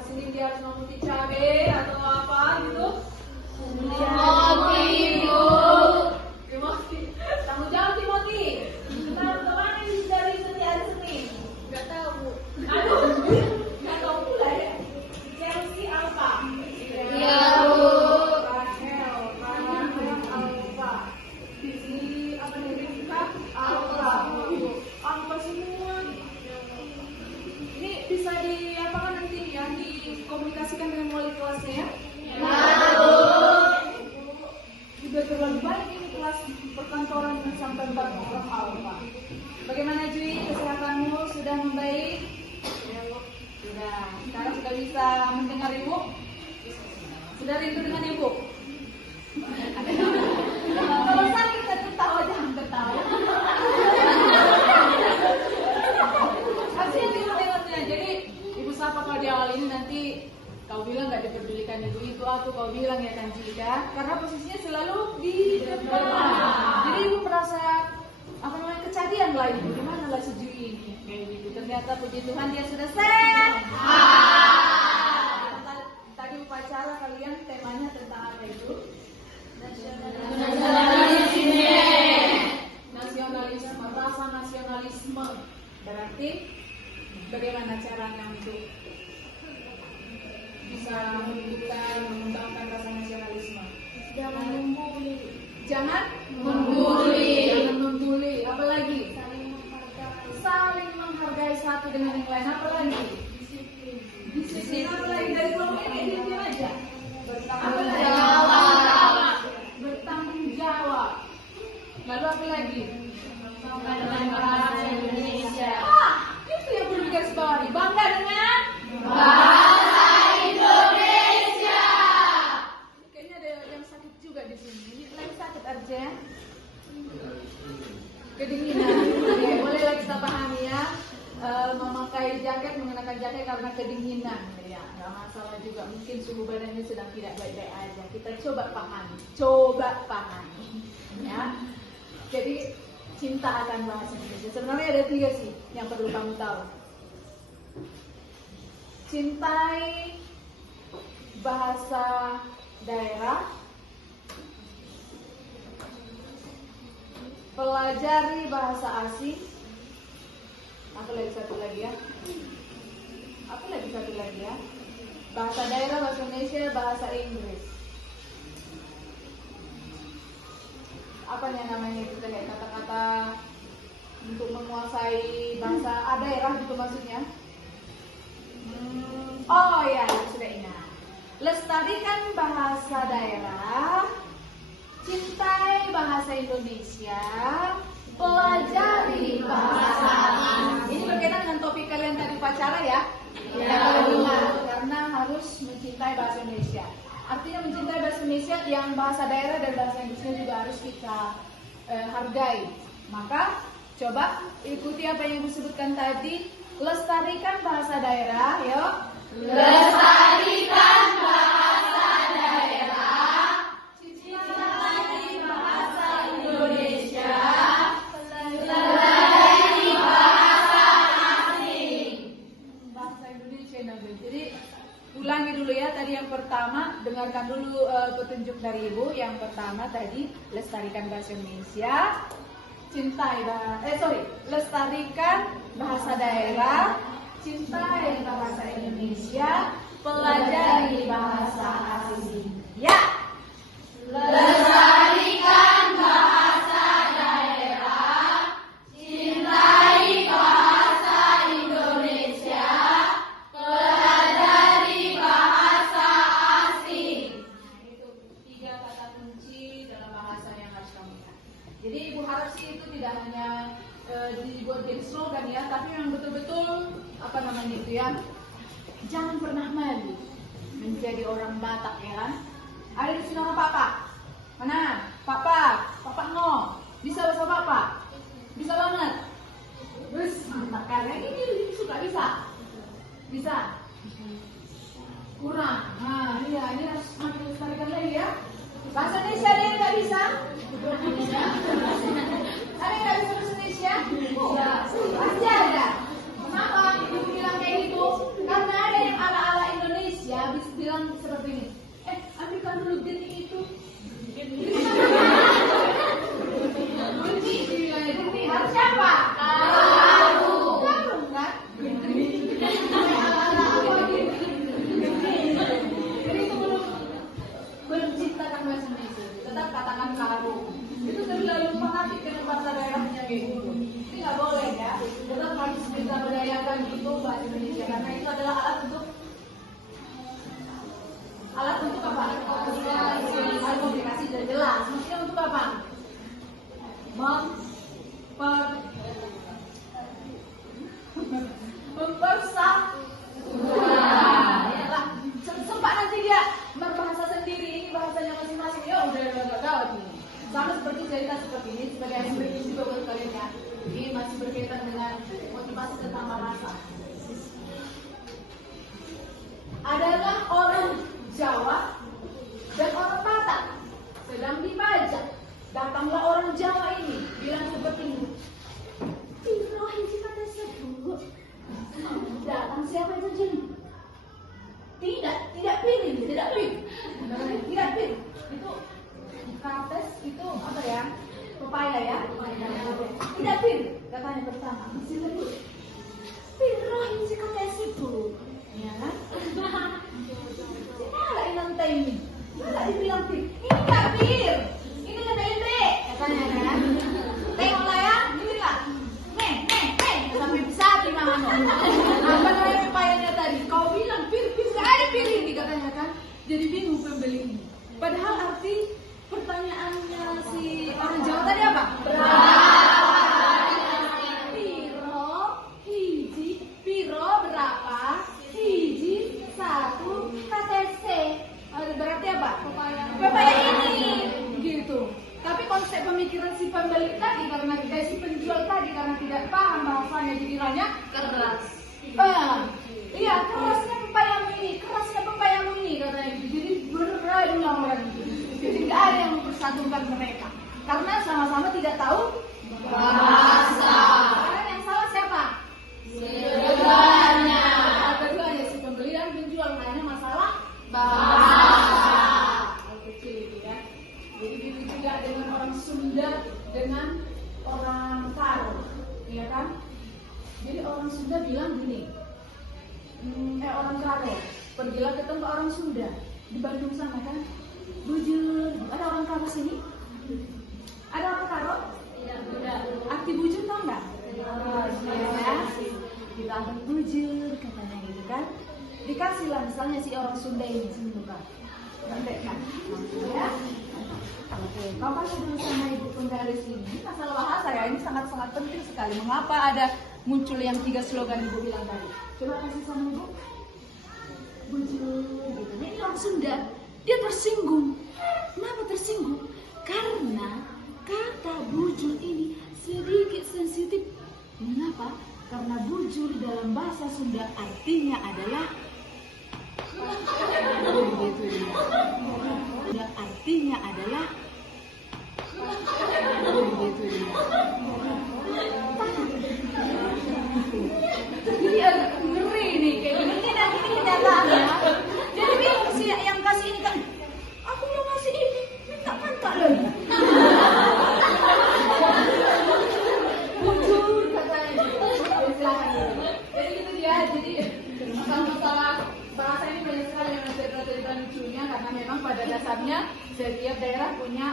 hari Senin dia harus memutih cabai atau apa gitu? Timothy, Bu. Timothy. Tanggung jawab Timothy. Kemana ini dari hari Senin? Nggak tahu, Bu. Aduh, nggak tahu pula ya. Chelsea Alpha. Iya, Bu. Rahel, Alpha. Ini apa nih? Rika Alpha. Alpha semua. Ini bisa diapakan nanti ya? Dikomunikasikan dengan wali kelasnya ya? Juga terlalu baik ini kelas perkantoran yang sampai 4 orang Alpha. Bagaimana Jui, kesehatanmu sudah membaik? Sudah. Sekarang sudah bisa mendengar Ibu? Sudah rindu dengan Ibu? Kalau sakit kan ketawa, jangan ketawa. Kasihan Ibu tengoknya. Jadi Ibu sapa kalau di awal ini nanti kau bilang nggak diperdulikan Ibu itu aku kau bilang ya kan Jika, karena posisinya selalu di depan. Jadi Ibu merasa apa namanya kecagian lah Ibu, gimana lah si Jui ini kayak gitu. Ternyata puji Tuhan dia sudah sehat. Tadi upacara kalian temanya tentang apa Ibu? Nasionalisme, rasa nasionalisme. Berarti bagaimana caranya untuk bisa menunjukkan, mengembangkan rasa nasionalisme? Jangan membuli. Jangan Membuli. Jangan membuli. Apalagi? Saling menghargai. Saling menghargai satu dengan yang lain. Apalagi? Disiplin. Apalagi dari kelompok ini disiplin aja. Bertanggung jawab. Bertanggung jawab. Lalu apa lagi? Bangga bahasa Indonesia. Itu yang perlu digarisbawahi. Bangga dengan Bahasa Indonesia. kayaknya ada yang sakit juga di sini. Ini lagi sakit Arja. Kedinginan. Oke, bolehlah kita pahami ya. Memakai jaket, mengenakan jaket karena kedinginan. Ya, nggak masalah juga. Mungkin suhu badannya sedang tidak baik-baik aja. Kita coba pahami. Ya. Jadi cinta akan bahasa Indonesia. Sebenarnya ada 3 sih yang perlu kamu tahu. Cintai bahasa daerah, pelajari bahasa asing, apa lagi satu lagi ya? Bahasa daerah, bahasa Indonesia, bahasa Inggris. Apa yang namanya itu kayak kata-kata untuk menguasai bahasa daerah gitu maksudnya? Oh ya, sudah ingat. Lestarikan bahasa daerah, cintai bahasa Indonesia, pelajari bahasa asing. Ini berkaitan dengan topik kalian tadi upacara ya? Ya. Karena harus mencintai bahasa Indonesia. Artinya mencintai bahasa Indonesia yang bahasa daerah dan bahasa Inggrisnya juga harus kita hargai. Maka coba ikuti apa yang Ibu sebutkan tadi. Lestarikan bahasa daerah, yuk. Lestarikan bahasa daerah. Cintai bahasa Indonesia. Pelajari bahasa asing. Bahasa Indonesia nanti. Jadi ulangi dulu ya. Tadi yang pertama dengarkan dulu petunjuk dari Ibu. Yang pertama tadi lestarikan bahasa Indonesia. Lestarikan bahasa daerah, cintai bahasa Indonesia, pelajari bahasa asing. Ya. Lestarikan bahasa daerah. Cintai bahasa Indonesia. Pelajari bahasa asing. Nah, itu 3 kata kunci dalam bahasa yang harus kamu ingat. Jadi Ibu harap sih itu tidak hanya dibuat jadi slogan ya, tapi yang betul-betul apa namanya itu ya, jangan pernah malu menjadi orang Batak ya kan. Ada di sini orang Papa. Mana? Papa no. Bisa bahasa Papa? Bisa banget. Terus mantap kalian ini suka bisa. Kurang. Nah, iya ini harus makin lestarikan lagi ya. Bahasa Indonesia ada yang nggak bisa? Ada yang nggak bisa bahasa Indonesia? Pasti ada. Kenapa Ibu bilang kayak gitu? Karena ada yang ala-ala Indonesia. piring, tidak pir. Tidak pir. Itu kates itu apa ya? Pepaya ya. Tidak pir. Katanya pertama. Masih lagi. Piro ini si kates itu. Ya kan? Malah inang ini. Malah dibilang pir. Ini nggak pir. Ini lebe-lebe. Katanya kan. Tengoklah ya. Inilah. Nih. Sampai bisa terima apa namanya pepayanya tadi? Kau bilang pir nggak ada pir ini katanya kan. Jadi bingung pembeli ini. Padahal arti pertanyaannya si orang Jawa tadi apa? Piro berapa? Hiji satu KTC. Berarti apa? Pepaya ini. Gitu. Tapi konsep pemikiran si pembeli tadi karena si penjual tadi karena tidak paham bahasanya jadi hanya keras. Iya, kerasnya pepayamu ini, katanya gitu. Jadi beradulah orang itu. Jadi nggak ada yang mempersatukan mereka karena sama-sama tidak tahu bahasa. Karena yang salah siapa? Keduanya. Keduanya si pembeli dan penjual hanya masalah bahasa. Kecil itu ya. Jadi begitu juga dengan orang Sunda dengan orang Karo, ya kan? Jadi orang Sunda bilang gini, orang Karo, pergilah ketemu orang Sunda di Bandung sana kan, bujur. Ada orang Karo sini? Ada orang Karo? Tidak. Arti bujur tau nggak? Ya, kita akan bujur katanya gitu kan? Dikasihlah misalnya si orang Sunda ini sebentar, nanti kan, ya. Oke, Bapak sudah sama Ibu penggaris ini masalah bahasa ya, ini sangat-sangat penting sekali. Mengapa ada muncul yang 3 slogan Ibu bilang tadi? Coba kasih sama Ibu. Bujur, gitu. Ini orang Sunda, dia tersinggung. Kenapa tersinggung? Karena kata bujur ini sedikit sensitif. Mengapa? Karena bujur dalam bahasa Sunda artinya adalah artinya adalah jadi agak ngeri nih kayak gini nanti ini kenyataannya. Jadi bingung sih yang kasih ini kan, aku mau ngasih ini minta mantak lagi. Bujur katanya gitu. Jadi gitu dia. Jadi masalah bahasa ini banyak sekali yang cerita-cerita lucunya karena memang pada dasarnya setiap daerah punya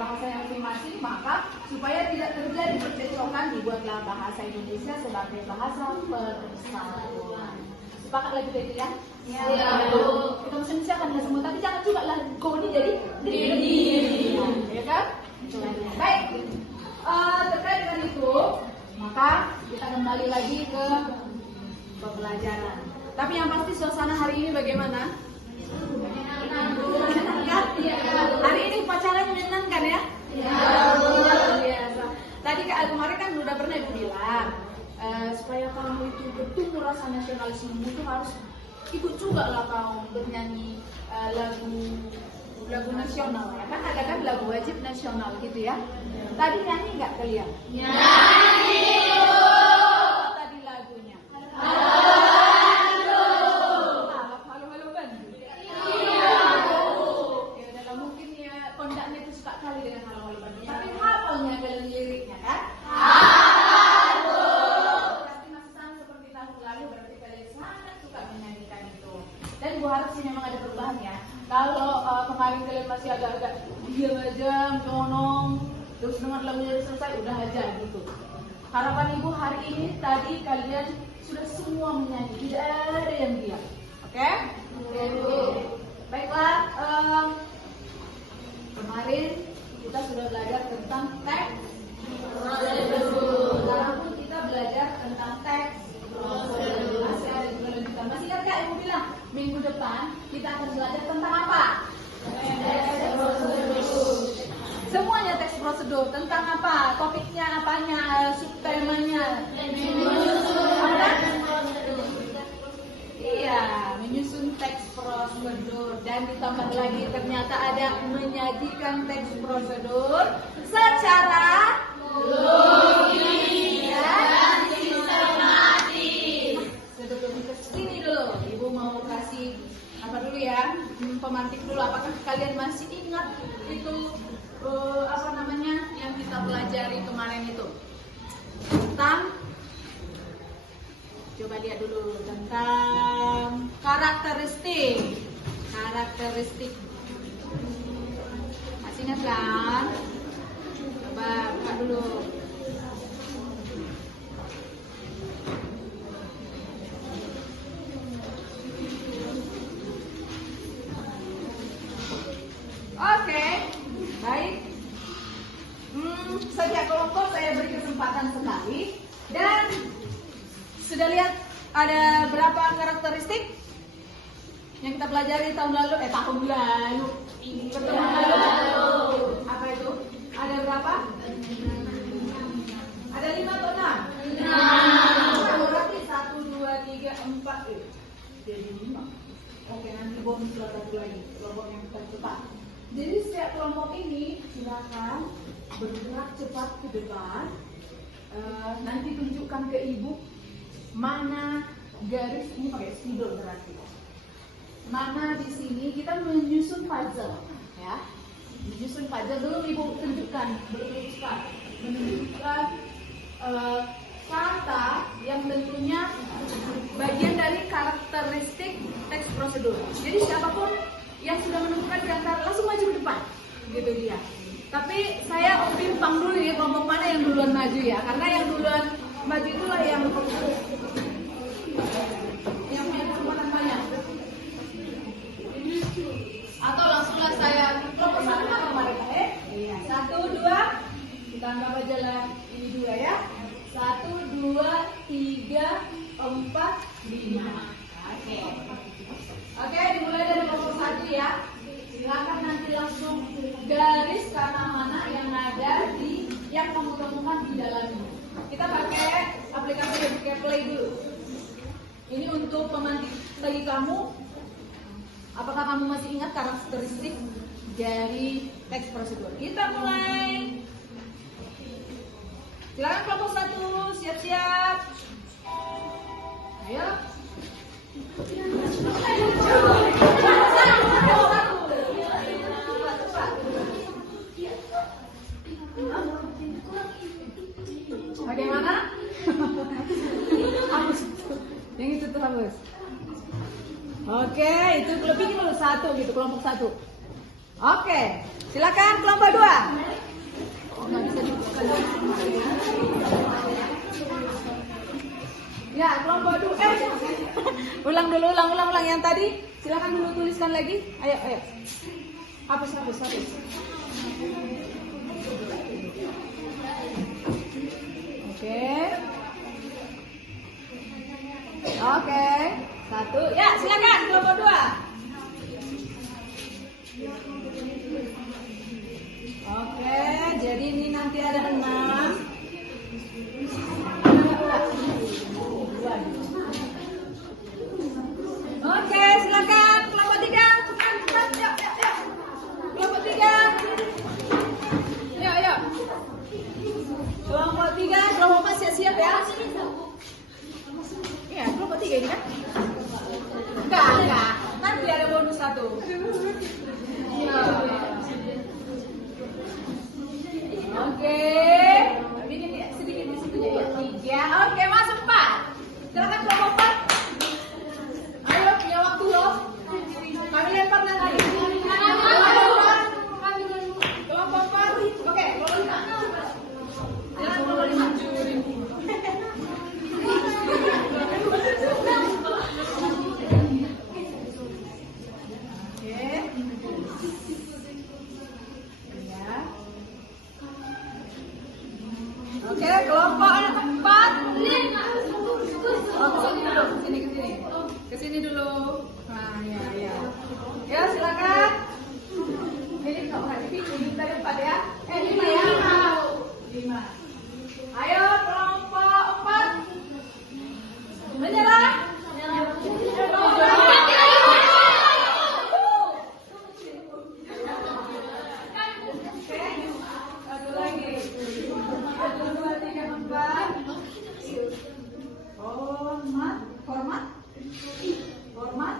bahasa masing-masing, maka supaya tidak terjadi percekcokan dibuatlah bahasa Indonesia sebagai bahasa persatuan. Sepakat lagi itu ya? Ya. Kita mesti akan semua, tapi jangan juga lah go ini jadi diri, ya kan? Baik. Terkait dengan itu, maka kita kembali lagi ke pembelajaran. Tapi yang pasti suasana hari ini bagaimana? Menyenangkan? Hari ini upacaranya menyenangkan ya? Luar biasa. Tadi kemarin kan sudah pernah Ibu bilang, supaya kamu itu bertumbuh rasa nasionalisme itu harus ikut juga lah kamu bernyanyi lagu nasional ya kan? Ada kan lagu wajib nasional gitu ya? Tadi nyanyi nggak kalian? Nyanyi. Tadi lagunya. Tapi hafalnya kalian liriknya kan? Tapi masih sama seperti tahun lalu, berarti kalian sangat suka menyanyikan itu. Dan Ibu harap sih memang ada perubahan ya. Kalau kemarin kalian masih agak-agak diam aja, menonong, terus dengar lagunya selesai, udah aja gitu. Harapan Ibu hari ini tadi kalian sudah semua menyanyi, tidak ada yang diam. Oke? Baiklah, kemarin kita sudah belajar tentang teks prosedur. Sekarang pun kita belajar tentang teks prosedur. Masih ada juga lanjutan. Masih ingat nggak Ibu bilang minggu depan kita akan belajar tentang apa? Teks prosedur. Semuanya teks prosedur. Tentang apa? Topiknya apanya? Subtemanya? Iya, menyusun teks prosedur dan ditambah lagi ternyata ada menyajikan teks prosedur secara logis dan sistematis. Sebelum ke sini dulu, Ibu mau kasih apa dulu ya? Pemantik dulu. Apakah kalian masih ingat itu apa namanya yang kita pelajari kemarin itu? Tentang, coba lihat dulu tentang karakteristik. Masih ingat kan? Coba buka dulu. Oke, baik. Setiap kelompok saya beri kesempatan sekali. Dan sudah lihat ada berapa karakteristik yang kita pelajari tahun lalu? Pertemuan lalu. Apa itu? Ada berapa? Ada 5 atau 6? Berarti 1, 2, 3, 4 jadi 5. Oke, nanti bonus satu lagi kelompok yang tercepat. Jadi setiap kelompok ini silakan bergerak cepat ke depan. Nanti tunjukkan ke ibu mana garis ini pakai spidol berarti. Mana di sini kita menyusun puzzle, ya. Menyusun puzzle dulu ibu tunjukkan, menunjukkan kata yang tentunya bagian dari karakteristik teks prosedur. Jadi siapapun yang sudah menemukan diantara langsung maju ke depan, gitu dia. Tapi saya bimbang dulu ya kelompok mana yang duluan maju ya, karena yang duluan maju itulah yang punya kesempatan banyak. Atau langsunglah saya kelompok satu apa mereka Iya. 1, 2, kita anggap aja lah ini 2 ya. 1, 2, 3, 4, 5. Oke, dimulai dari kelompok 1 ya. Silakan nanti langsung garis karena mana yang ada di yang kamu temukan di dalamnya. Kita pakai aplikasi Play dulu. Ini untuk pemantik bagi kamu. Apakah kamu masih ingat karakteristik dari teks prosedur? Kita mulai. Silakan kelompok 1 siap-siap. Ayo. Bagaimana? Hapus. Yang itu tuh hapus. Oke, itu lebihin dulu 1 gitu, kelompok 1. Oke, silakan kelompok 2. Ya, kelompok 2. Ulang dulu, ulang yang tadi. Silakan dulu tuliskan lagi. Ayo. Hapus. Oke. 1. Ya, silakan kelompok 2. Oke, jadi ini nanti ada 6. Oke, silakan kelompok 3. Cepat. Yuk. Kelompok 3. Yuk. Kelompok 3, kelompok 4 siap-siap ya. Iya, kelompok 3 ini kan? Enggak. Nanti ada bonus 1. Iya. Oke. Ini sedikit di situ ya. 3. Oke, masuk 4. Silakan kelompok 4. Ayo, punya waktu loh. Kami lempar nanti. Kelompok 4. Oke, kelompok 5. Silakan kelompok 5. Oke, kelompok 4. Ke sini dulu. Nah, ya. Ya, silakan. Ini tadi 4 ya. 5 ya. 5. Ayo, kelompok 4. Menyerah. Hormat.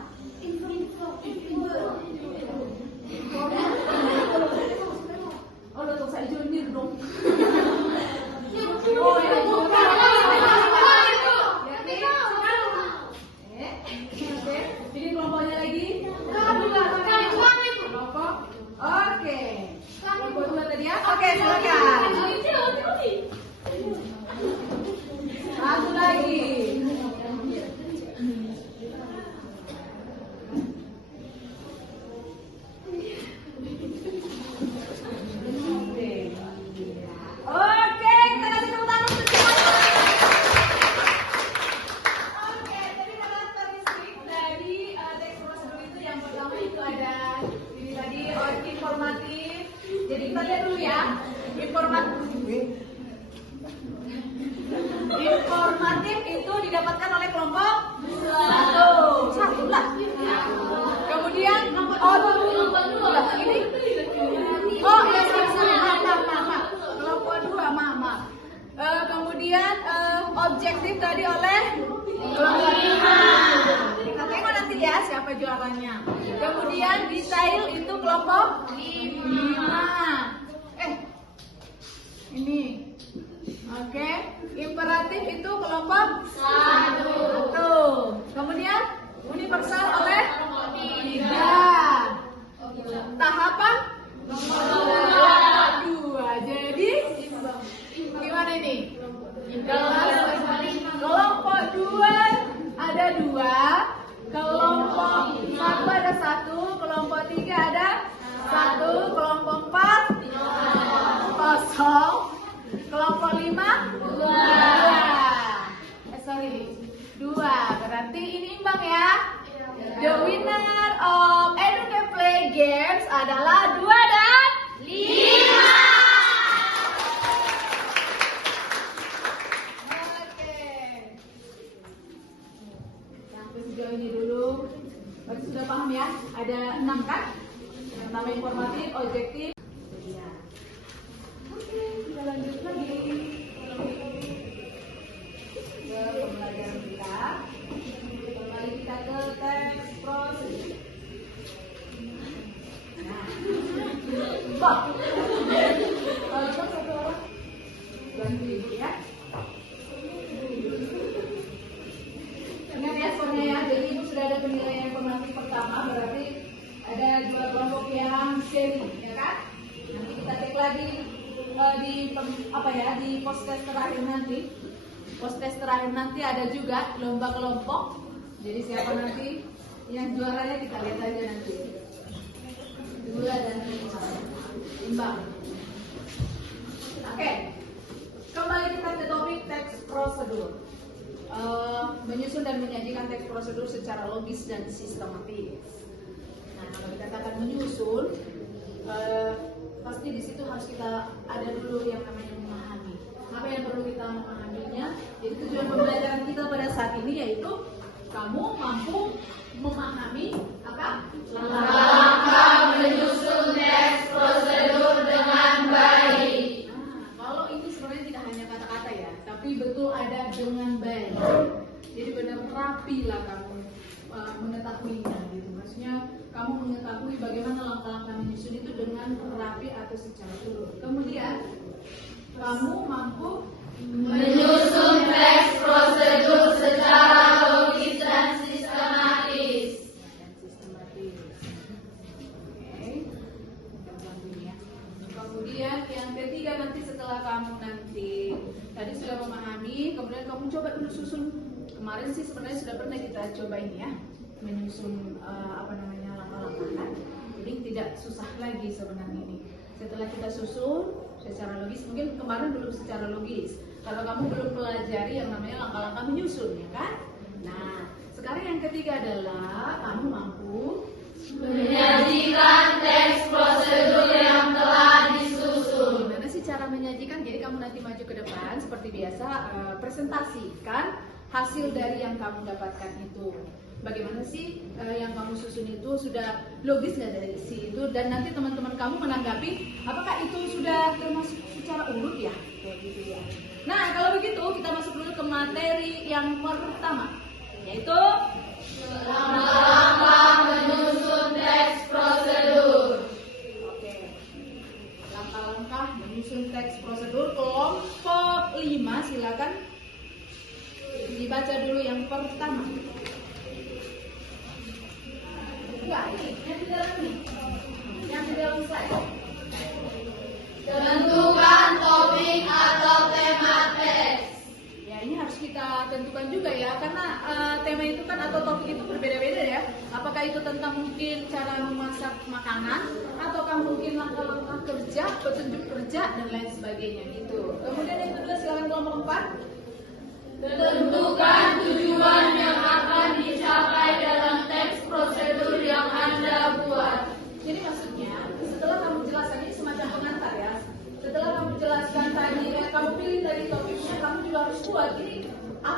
ya. Informatif itu didapatkan oleh kelompok satu lah. Kemudian kelompok dua, maaf. Kemudian objektif tadi oleh kelompok 5. Kita tengok nanti ya siapa juaranya. Kemudian detail itu kelompok 5. Ini. Oke, imperatif itu kelompok 1. Kemudian universal oleh 3. Tahapan nomor 2. Jadi gimana ini? Kelompok 2 ada 2, kelompok 1 ada 1, kelompok 3 ada 1, kelompok 4 kosong, kelompok 5 2. Berarti ini imbang ya. The winner of Educate Play Games adalah 2 dan 5. Oke. Sampai sejauh ini dulu. Berarti sudah paham ya? Ada 6 kan? Yang pertama informatif, objektif. Oke, kita lanjut lagi. Ke pembelajaran kita. Kembali kita ke teks prosedur. Nah, kalau satu orang bantu ibu ya. Ingat ya skornya ya. Jadi ibu sudah ada penilaian informatif pertama, berarti ada 2 kelompok yang seri, ya kan? Nanti kita cek lagi di post test terakhir nanti. Post test terakhir nanti ada juga lomba kelompok. Jadi siapa nanti yang juaranya kita lihat aja nanti. 2 dan 5 imbang. Oke, kembali kita ke topik teks prosedur. Menyusun dan menyajikan teks prosedur secara logis dan sistematis. Nah, kalau dikatakan menyusun, pasti di situ harus kita ada dulu yang namanya memahami. Apa yang perlu kita memahaminya? Jadi tujuan pembelajaran kita pada saat ini yaitu kamu mampu memahami apa? Langkah menyusun teks prosedur dengan baik. Kalau ini sebenarnya tidak hanya kata-kata ya, tapi betul ada dengan baik. Jadi benar rapi lah kamu mengetahuinya gitu. Maksudnya kamu mengetahui bagaimana langkah-langkah menyusun itu dengan rapi atau secara turun. Kemudian kamu mampu Menyusun teks prosedur secara logis dan sistematis. Kemudian yang ketiga nanti setelah kamu nanti tadi sudah memahami, kemudian kamu coba dulu susun. Kemarin sih sebenarnya sudah pernah kita cobain ya, menyusun langkah-langkah kan. Jadi tidak susah lagi sebenarnya ini. Setelah kita susun secara logis, mungkin kemarin belum secara logis. Kalau kamu belum pelajari yang namanya langkah-langkah menyusun, ya kan? Nah, sekarang yang ketiga adalah kamu mampu Menyajikan teks prosedur yang telah disusun. Gimana sih cara menyajikan? Jadi kamu nanti maju ke depan seperti biasa, presentasikan hasil dari yang kamu dapatkan itu. Bagaimana sih yang kamu susun itu sudah logis nggak dari si itu, dan nanti teman-teman kamu menanggapi apakah itu sudah termasuk secara urut ya, kayak gitu ya. Nah kalau begitu kita masuk dulu ke materi yang pertama, yaitu Langkah-langkah menyusun teks prosedur. Oke. Langkah-langkah menyusun teks prosedur kelompok 5, silakan dibaca dulu yang pertama. Enggak, ini yang di dalam ini. Yang di dalam slide. Tentukan topik atau tema teks. Ya, ini harus kita tentukan juga ya, karena tema itu kan atau topik itu berbeda-beda ya. Apakah itu tentang mungkin cara memasak makanan, ataukah mungkin langkah-langkah kerja, petunjuk kerja dan lain sebagainya gitu. Kemudian yang kedua silakan kelompok 4. Tentukan tujuan yang akan dicapai dalam teks prosedur yang Anda buat. Jadi maksudnya setelah kamu jelaskan ini semacam pengantar ya.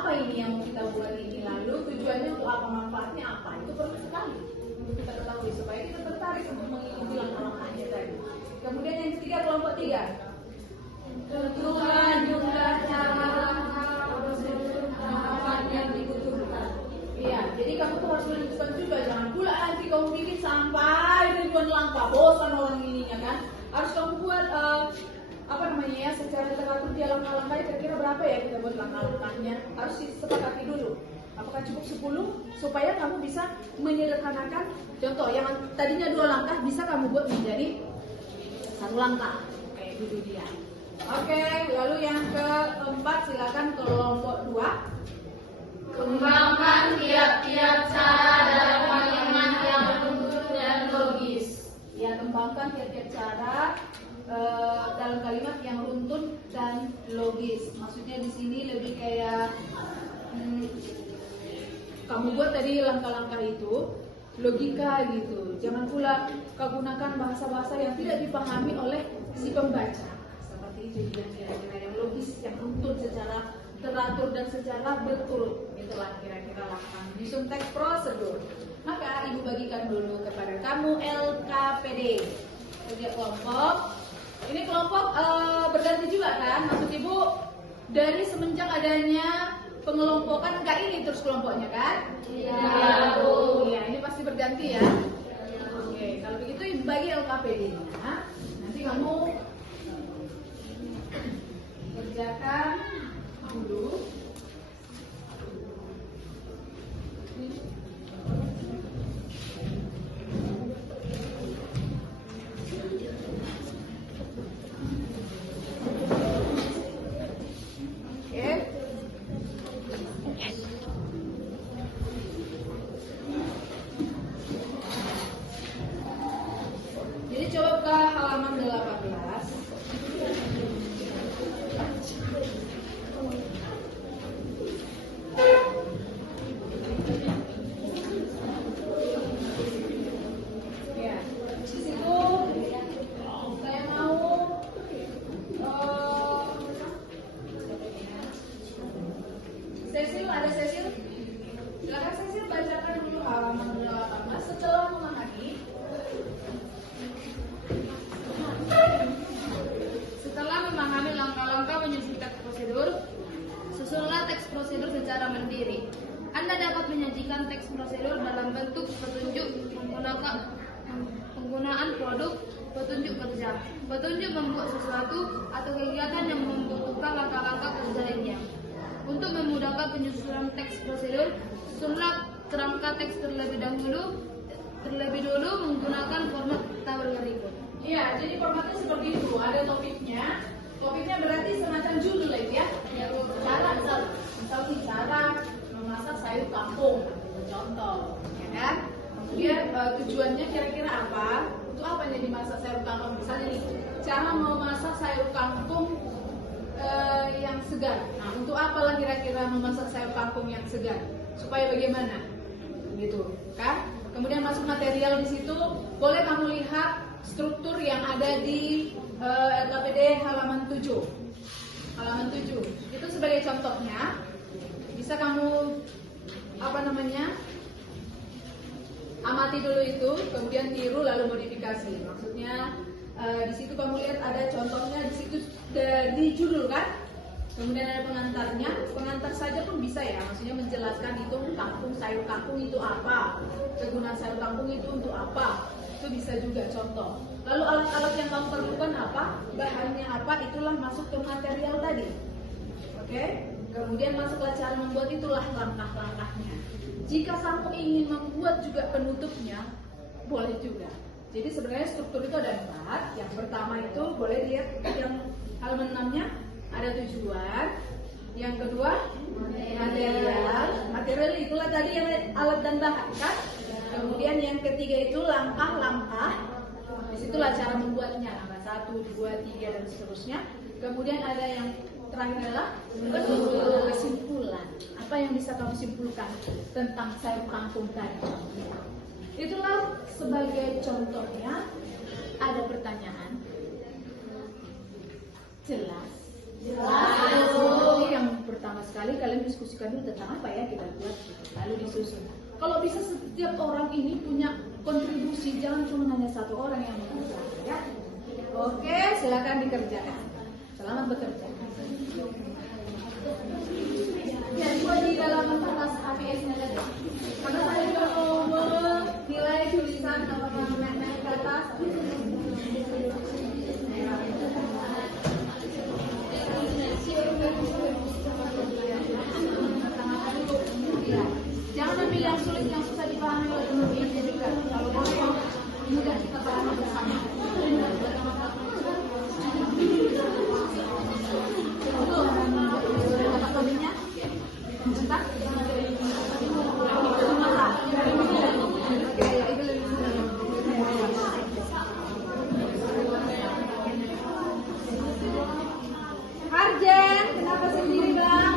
apa ini yang mau kita buat ini, lalu tujuannya untuk apa, manfaatnya apa, itu perlu sekali untuk kita ketahui supaya kita tertarik untuk mengikuti langkah-langkahnya tadi. Kemudian yang ketiga, kelompok 3. Tentukan jumlah cara prosedur tahapan yang dibutuhkan. Iya, jadi kamu tuh harus menentukan juga, jangan pula nanti kamu bikin sampai ribuan langkah, bosan orang ininya kan. Harus kamu buat secara teratur dia langkah-langkahnya, kira-kira berapa ya kita buat langkah-langkahnya, harus disepakati dulu. Apakah cukup 10 supaya kamu bisa menyederhanakan. Contoh yang tadinya 2 langkah bisa kamu buat menjadi 1 langkah. Kayak gitu dia. Oke, lalu yang keempat, silakan kelompok 2. Kembangkan tiap-tiap cara dalam kalimat yang runtut dan logis. Ya, kembangkan tiap-tiap cara dalam kalimat yang runtun dan logis. Maksudnya di sini lebih kayak kamu buat tadi langkah-langkah itu logika gitu. Jangan pula kau gunakan bahasa-bahasa yang tidak dipahami oleh si pembaca. Seperti itu juga kira-kira yang logis, yang runtun secara teratur dan secara betul. Itulah kira-kira langkah menyusun teks prosedur. Maka ibu bagikan dulu kepada kamu LKPD. Kerja kelompok. Ini kelompok berganti juga kan, maksud ibu dari semenjak adanya pengelompokan enggak ini terus kelompoknya kan? Iya, Bu. Iya, ini pasti berganti ya. Oke, kalau begitu ibu bagi LKPD-nya. Nanti kamu kerjakan dulu. Jadi coba ke halaman 18. Ya, di situ saya mau Cecil, ada Cecil? Silakan Cecil bacakan dulu halaman 18 setelah memahami. Setelah memahami langkah-langkah menyusun teks prosedur, susunlah teks prosedur secara mandiri. Anda dapat menyajikan teks prosedur dalam bentuk petunjuk penggunaan produk, petunjuk kerja, petunjuk membuat sesuatu, atau kegiatan yang membutuhkan langkah-langkah kerja lainnya. Untuk memudahkan penyusunan teks prosedur, susunlah kerangka teks terlebih dulu menggunakan format tabel berikut. Iya, jadi formatnya seperti itu. Ada topiknya. Topiknya berarti semacam judul ya. Cara misal cara memasak sayur kampung, contoh, ya kan? Kemudian tujuannya kira-kira apa? Untuk apa yang dimasak sayur kangkung? Misalnya nih, cara memasak sayur kangkung yang segar. Nah, untuk apalah kira-kira memasak sayur kangkung yang segar? Supaya bagaimana? Gitu, kan? Kemudian masuk material di situ, boleh kamu lihat struktur yang ada di LKPD halaman 7. Halaman 7. Itu sebagai contohnya. Bisa kamu amati dulu itu, kemudian tiru lalu modifikasi. Maksudnya di situ kamu lihat ada contohnya di situ di judul kan. Kemudian ada pengantarnya, pengantar saja pun bisa ya, maksudnya menjelaskan itu sayur kangkung itu apa, kegunaan sayur kangkung itu untuk apa, itu bisa juga contoh. Lalu alat-alat yang kamu perlukan apa, bahannya apa, itulah masuk ke material tadi. Oke? Kemudian masuklah cara membuat, itulah langkah-langkahnya. Jika kamu ingin membuat juga penutupnya, boleh juga. Jadi sebenarnya struktur itu ada 4. Yang pertama itu boleh lihat yang halaman 6-nya. Ada tujuan. Yang kedua material itulah tadi yang alat dan bahan kan. Kemudian yang ketiga itu langkah-langkah. Disitulah cara membuatnya, langkah 1, 2, 3 dan seterusnya. Kemudian ada yang terakhir adalah kesimpulan. Apa yang bisa kamu simpulkan tentang sayur kangkung tadi? Itulah sebagai contohnya. Ada pertanyaan? Jelas. Yang pertama sekali sekali kalian diskusikan dulu tentang apa ya kita buat, lalu disusun. Kalau bisa setiap orang ini punya kontribusi, jangan cuma hanya satu orang yang mengerjakan ya. Oke, silakan dikerjakan. Selamat bekerja. Ya, coba di dalam kertas APS-nya tadi. Karena saya juga mau menilai tulisan apakah naik ke atas. Ya. Jangan ambil yang sulit, yang susah dipahami oleh teman-teman juga. Kalau boleh yang mudah kita pahami bersama. Arjen, kenapa sendiri bang?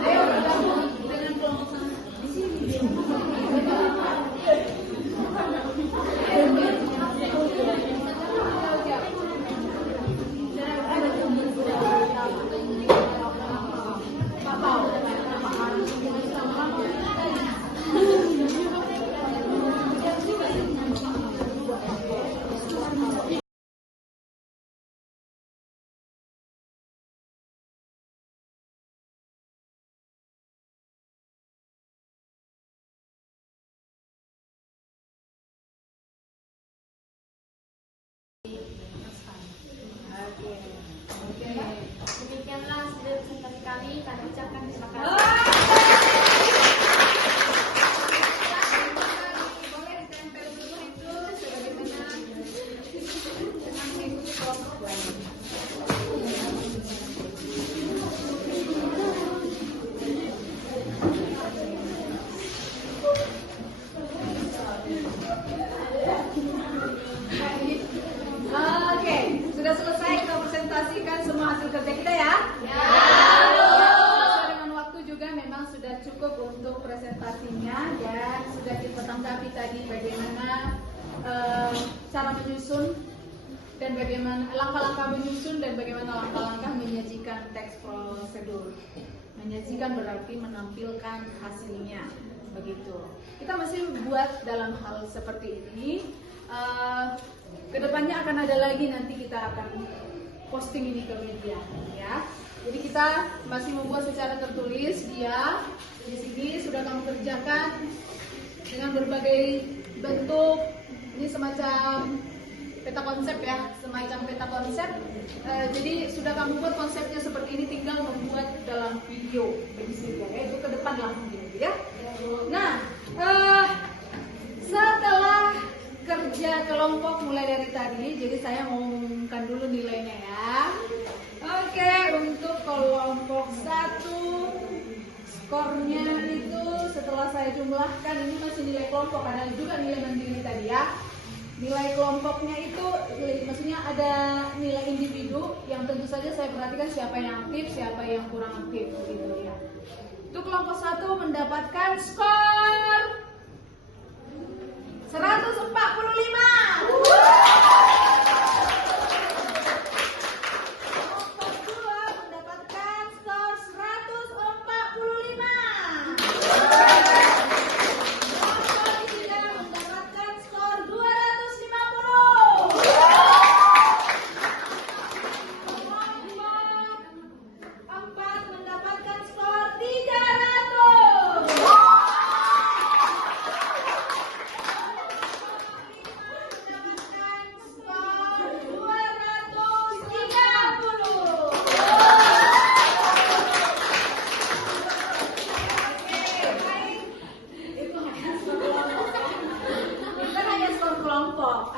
Ayo bergabung dengan kelompok sana. Di sini. Demikianlah hasil presentasi kami. Kami ucapkan terima kasih. Boleh ditempel dulu itu sebagaimana dengan mengikuti kelompok lain. Oke, sudah selesai kita presentasikan semua hasil kerja kita ya? Ya. Sesuai dengan waktu juga memang sudah cukup untuk presentasinya dan sudah ditanggapi tadi bagaimana cara menyusun dan bagaimana langkah-langkah menyusun dan bagaimana langkah-langkah menyajikan teks prosedur. Menyajikan berarti menampilkan hasilnya, begitu. Kita masih buat dalam hal seperti ini. Kedepannya akan ada lagi, nanti kita akan posting ini ke media, ya. Jadi kita masih membuat secara tertulis dia. Di sini sudah kamu kerjakan dengan berbagai bentuk. Ini semacam peta konsep ya, semacam peta konsep. Jadi sudah kamu buat konsepnya seperti ini, tinggal membuat dalam video begitu ya. Itu ke depan lah mungkin ya. Nah, setelah kerja kelompok mulai dari tadi, jadi saya mau umumkan dulu nilainya ya. Oke, untuk kelompok 1 skornya itu setelah saya jumlahkan, ini masih nilai kelompok, ada juga nilai mandiri tadi ya. Nilai kelompoknya itu maksudnya ada nilai individu yang tentu saja saya perhatikan siapa yang aktif, siapa yang kurang aktif gitu ya. Untuk kelompok 1 mendapatkan skor 145. Kelompok 2 mendapatkan skor 145. Kelompok 3 mendapatkan skor 250. Kelompok 4 mendapatkan skor 300.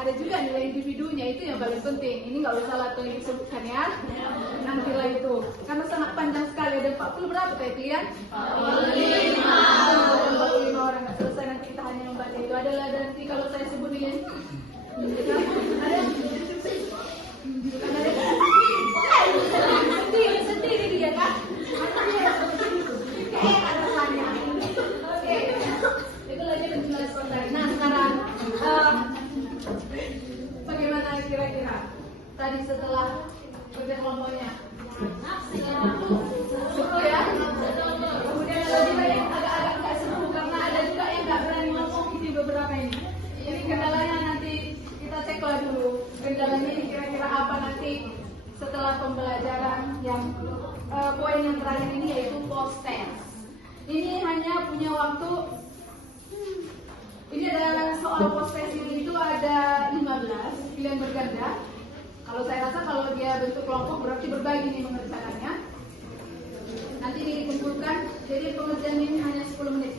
Ada juga nilai individunya, itu yang paling penting. Ini nggak usah lah disebutkan ya. Nantilah itu. Karena sangat panjang sekali, ada 40 berapa tadi ya? 45 orang. Nggak selesai, nanti kita hanya membaca itu. Adalah nanti kalau saya sebut ini. Ada. Sendiri dia kan? Ada hanya. Oke. Itu lagi penjelasan dari. Nah sekarang. Bagaimana kira-kira tadi setelah kerja kelompoknya? Betul ya? Lebih banyak agak-agak nggak seru karena ada juga yang nggak berani ngomong di beberapa ini. Ini kendalanya nanti kita cek dulu. Kendalanya ini kira-kira apa nanti setelah pembelajaran yang poin yang terakhir ini yaitu post tense. Ini hanya punya waktu. Ini ada soal post tense ini itu ada 15 pilihan berganda. Kalau saya rasa kalau dia bentuk kelompok berarti berbagi nih mengerjakannya. Nanti ini dikumpulkan. Jadi pengerjaan ini hanya 10 menit.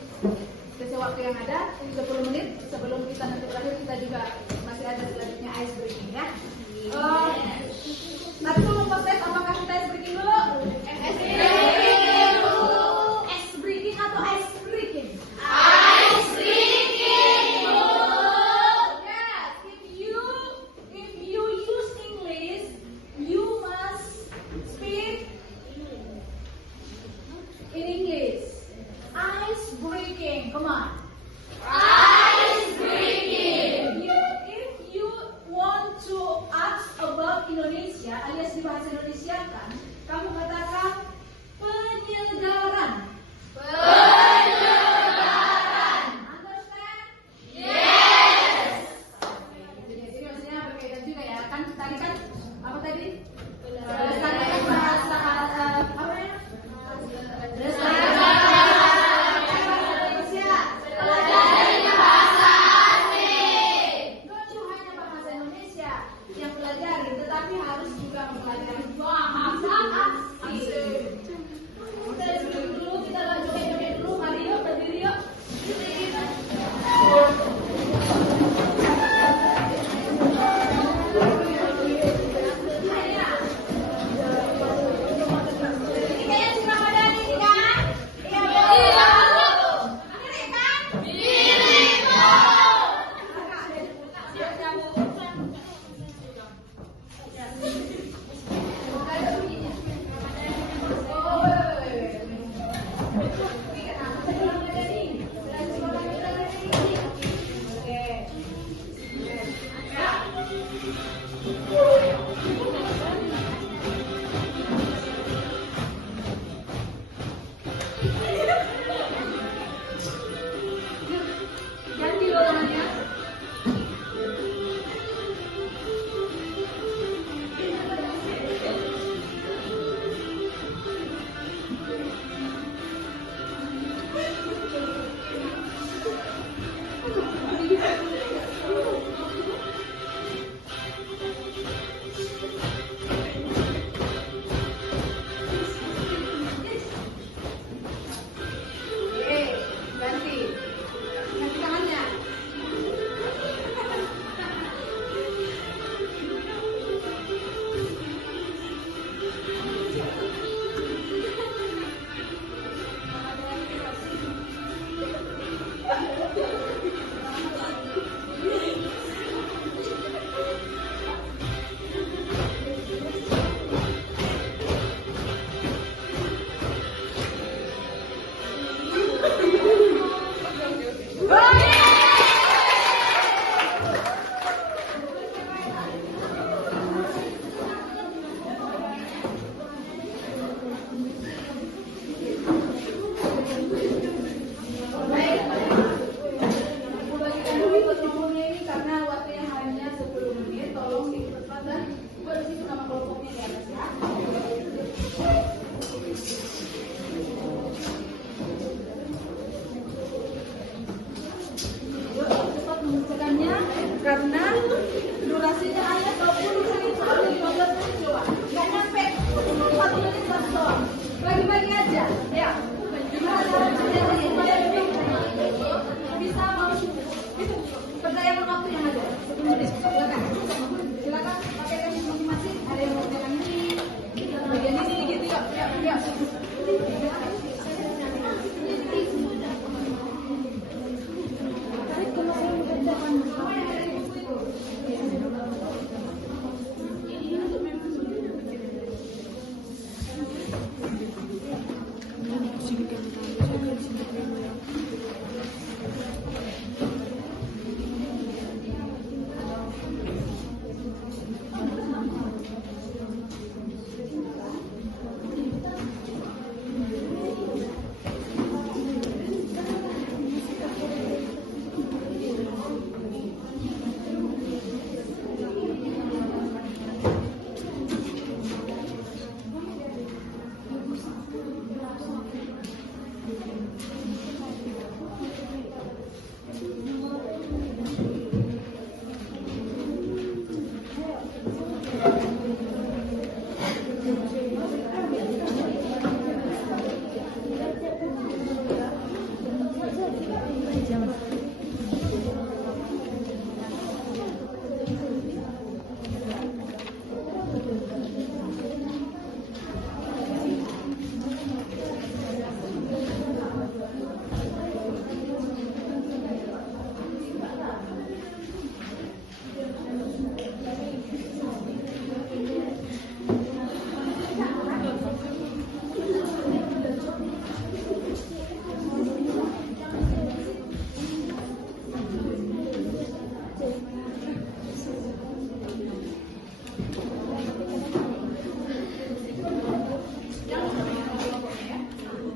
Sisa waktu yang ada 10 menit. Sebelum kita nanti berakhir kita juga masih ada selanjutnya ice breaking ya. Tapi sebelum proses apakah kita ice breaking dulu? Ice breaking atau ice breaking? Ice breaking. Yes, if you use English, you must speak in English. Ice breaking, come on. Ice breaking.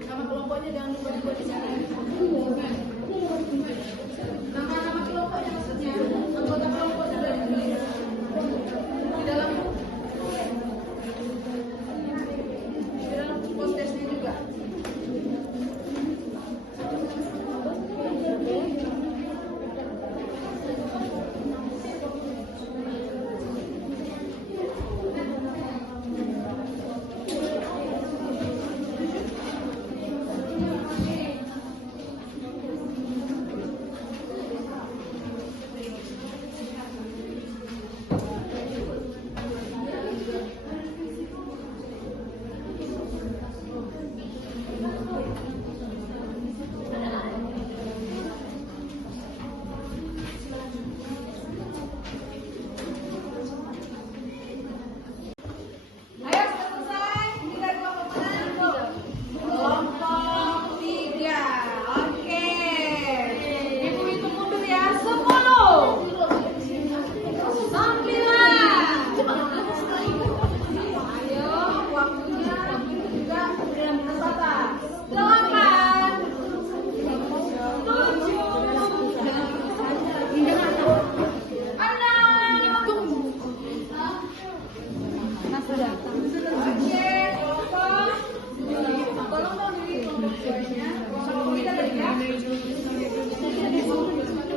Nama kelompoknya jangan lupa dibuat di sana. Nama kelompoknya maksudnya anggota kelompok juga ditulis di dalam postesnya juga. Ayo sudah selesai. Ini dari kelompok mana? Kelompok 3. Oke. Ibu hitung mundur ya. 10, 9. Ayo, waktunya juga dalam kesempatan. 8, 7, 6. Oke, kelompok. Tolong dong diri kelompok duanya. Kelompok kita tadi ya. Di kelompok 2.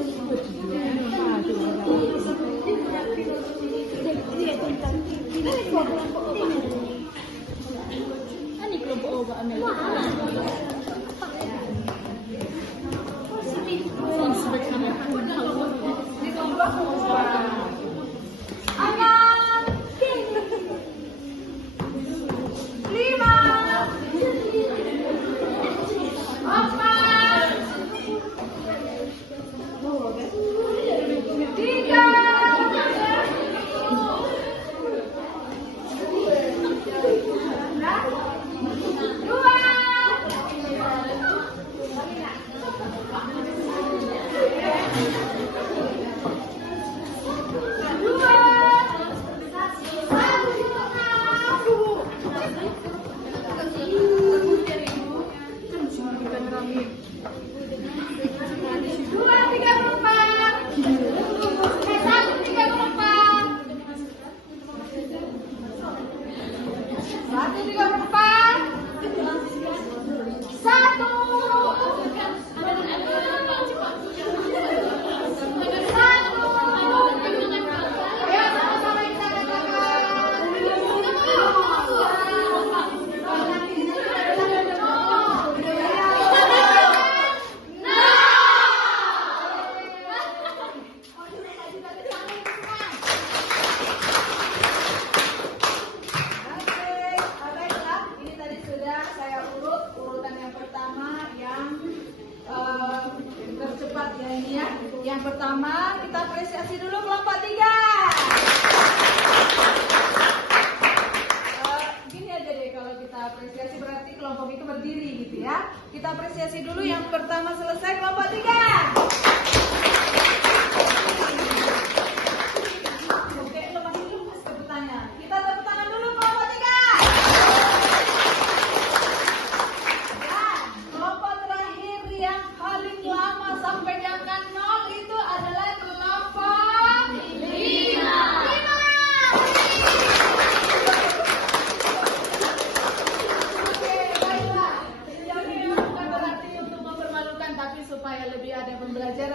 3. Gini aja deh, kalau kita apresiasi berarti kelompok itu berdiri gitu ya. Kita apresiasi dulu yang pertama selesai, kelompok 3. Oke, lepas dulu tepuk tangan. Kita tepuk tangan dulu kelompok 3. Dan kelompok terakhir yang paling lama sampai di angka 0 itu adalah kelompok 5. Oke, baiklah. Sejauh ini bukan berarti untuk mempermalukan, tapi supaya lebih ada pembelajaran.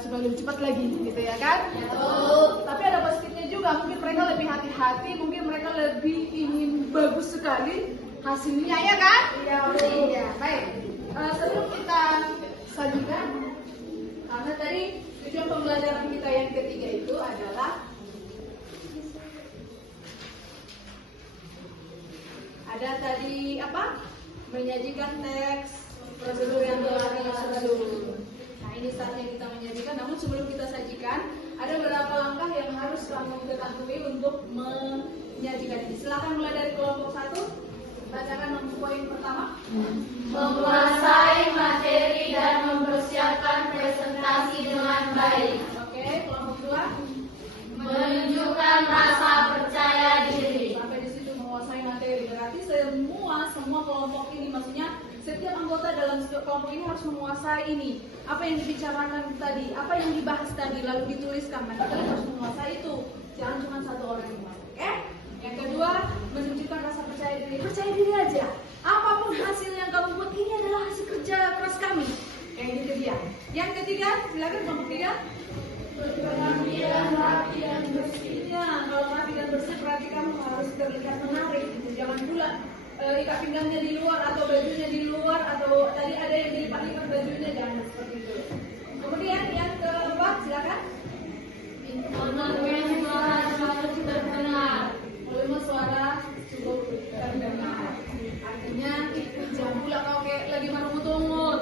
supaya lebih cepat lagi, gitu ya kan? Tapi ada positifnya juga, mungkin mereka lebih hati-hati, mungkin mereka lebih ingin bagus sekali hasilnya, ya kan? Iya. Baik. Sebelum kita sajikan, karena tadi tujuan pembelajaran kita yang ketiga itu adalah ada tadi apa? Menyajikan teks prosedur yang telah disusun. Nah, ini saatnya kita menyajikan. Namun sebelum kita sajikan, ada beberapa langkah yang harus kamu ketahui untuk menyajikan ini. Silakan mulai dari kelompok 1. Bacakan poin pertama. Menguasai materi dan mempersiapkan presentasi dengan baik. Oke, kelompok 2. Menunjukkan rasa percaya diri. Sampai di situ menguasai materi. Berarti semua kelompok ini, maksudnya setiap anggota dalam kelompok ini harus menguasai ini. Apa yang dibicarakan tadi, apa yang dibahas tadi, lalu dituliskan. Nah, kalian harus menguasai itu. Jangan cuma satu orang yang menguasai. Oke? Yang kedua, menunjukkan rasa percaya diri. Percaya diri aja. Apapun hasil yang kamu buat, ini adalah hasil kerja keras kami. Yang itu dia. Yang ketiga, silakan kelompok 3. Penampilan rapi dan bersih. Ya, kalau rapi dan bersih berarti kamu harus terlihat menarik. Jangan pula ikat pinggangnya di luar atau bajunya di luar atau tadi ada yang dilipat-lipat bajunya, jangan seperti itu. Kemudian yang keempat, silakan. Volume suara harus terdengar. Volume suara cukup terdengar. Artinya jangan pula kau kayak lagi marumut-umut.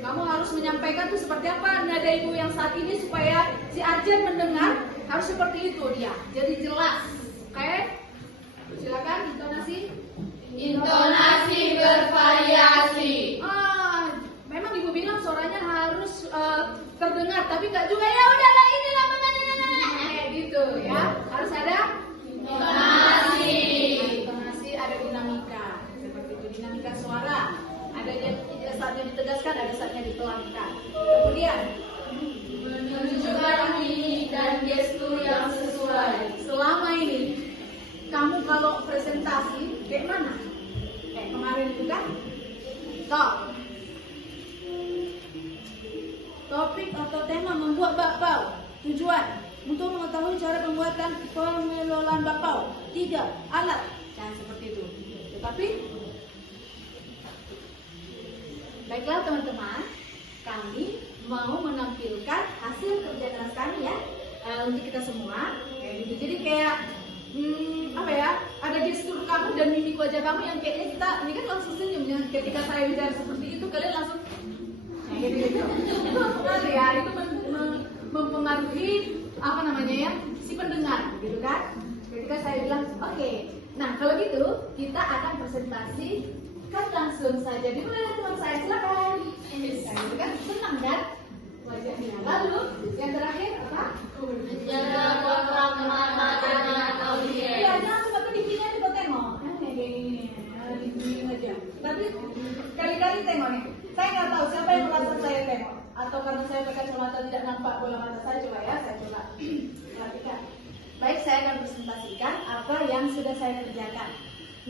Kamu harus menyampaikan tuh seperti apa nada ibu yang saat ini supaya si Arjen mendengar harus seperti itu dia. Jadi jelas. Oke? Silakan intonasi. Intonasi bervariasi. Memang ibu bilang suaranya harus terdengar, tapi nggak juga ya udahlah ini lah kayak gitu ya. Harus ada Intonasi. Intonasi, ada dinamika seperti itu, dinamika suara. Ada saatnya ditegaskan, ada saatnya dipelankan. Kemudian Menunjukkan mimik dan gestur yang sesuai. selama ini kamu kalau presentasi kayak mana? Kayak kemarin itu kan? Topik atau tema membuat bakpao. Tujuan untuk mengetahui cara pembuatan pengelolaan bakpao. 3. Alat. Jangan seperti itu. Tetapi baiklah teman-teman, kami mau menampilkan hasil kerja keras kami ya untuk kita semua. Kayak gitu. Jadi kayak apa ya? Ada gestur kamu dan mimik wajah kamu yang kayaknya kita ini kan langsung senyum ya. Ketika saya bicara seperti itu, kalian langsung gitu. Itu mempengaruhi ya, itu mempengaruhi apa namanya ya, si pendengar, gitu kan? Ketika saya bilang, oke, nah kalau gitu kita akan presentasi kan langsung saja dimulai dari teman saya, silakan. Nah, gitu kan, senang kan wajahnya. Lalu yang terakhir apa? Menjaga kontak mata dengan audiens. Iya, jangan cuma kedinginan kita tengok. Kayak gini, dingin aja. Tapi kali-kali tengok nih. Saya nggak tahu siapa yang merasa saya tengok. Atau karena saya pakai kacamata tidak nampak bola mata saya. Coba ya, saya coba perhatikan. Baik, saya akan presentasikan apa yang sudah saya kerjakan.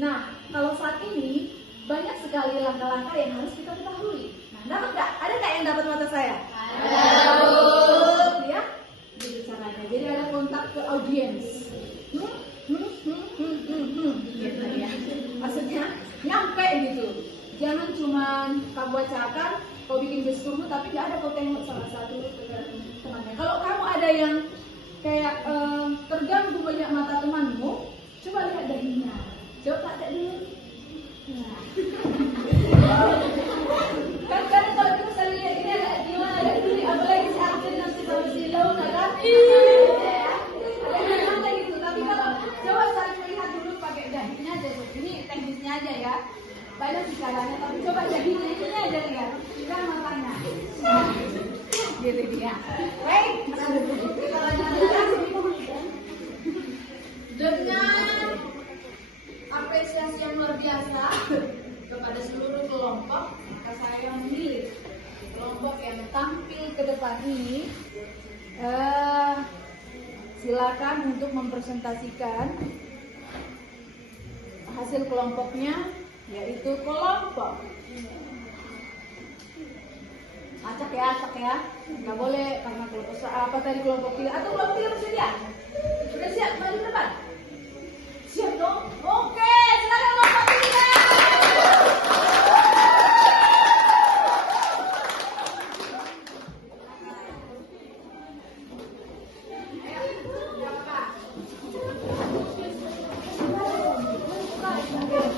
Nah, kalau saat ini banyak sekali langkah-langkah yang harus kita ketahui. Nah, dapat nggak? Ada nggak yang dapat mata saya? Ada. Ya, gitu caranya. Jadi ada kontak ke audiens. Gitu ya. Maksudnya nyampe gitu. Jangan cuma kamu bacakan, kau bikin gesturmu, tapi nggak ada kau tengok salah satu temannya. Kalau kamu ada yang kayak terganggu banyak mata temanmu, coba lihat dahinya. Coba tak dulu. Nah. Kan kadang kalau kita bisa lihat ini agak gimana, agak duri, apalagi si Arjen nanti sama si Launa kan? Ada yang gitu, tapi kalau coba saya melihat dulu pakai dahinya aja, ini teknisnya aja ya. Banyak caranya, tapi coba dahinya ini aja lihat, bukan matanya. Gitu dia. Baik, kita lanjutkan. Dengan apresiasi yang luar biasa kepada seluruh kelompok, maka saya memilih kelompok yang tampil ke depan ini. Silakan untuk mempresentasikan hasil kelompoknya, yaitu kelompok Acak ya. Nggak boleh karena kelompok kiri atau kelompok kiri bersedia. Sudah siap maju ke depan? Siap dong. Oke, silakan kelompok kiri.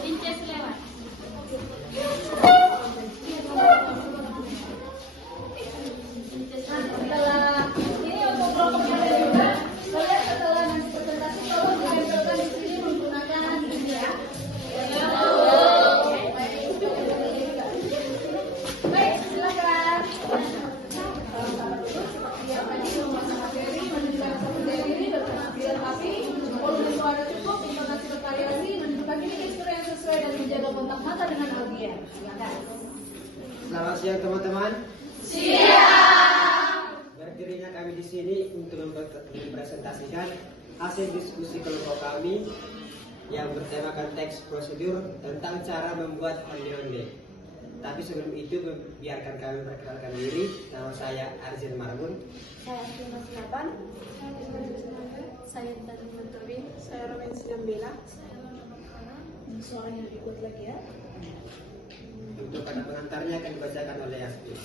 Inces lewat. Setelah ini untuk kelompok yang ada juga, kalian setelah nanti presentasi tolong ditempelkan di sini menggunakan ini ya. Baik, silakan. Seperti yang tadi memasang materi, menunjukkan materi ini berpenampilan rapi, volume suara cukup, intonasi bervariasi, menunjukkan ini gestur yang sesuai dan menjaga kontak mata dengan audiens. Silakan. Selamat siang teman-teman. Berdirinya kami di sini untuk mempresentasikan hasil diskusi kelompok kami yang bertemakan teks prosedur tentang cara membuat onde-onde. Tapi sebelum itu biarkan kami perkenalkan diri. Nama saya Arjen Marbun. Saya Asma Silapan. Saya Tani Mentawin. Saya Romen Sinambela. Soalnya ikut lagi ya. Untuk kata pengantarnya akan dibacakan oleh Yasmin.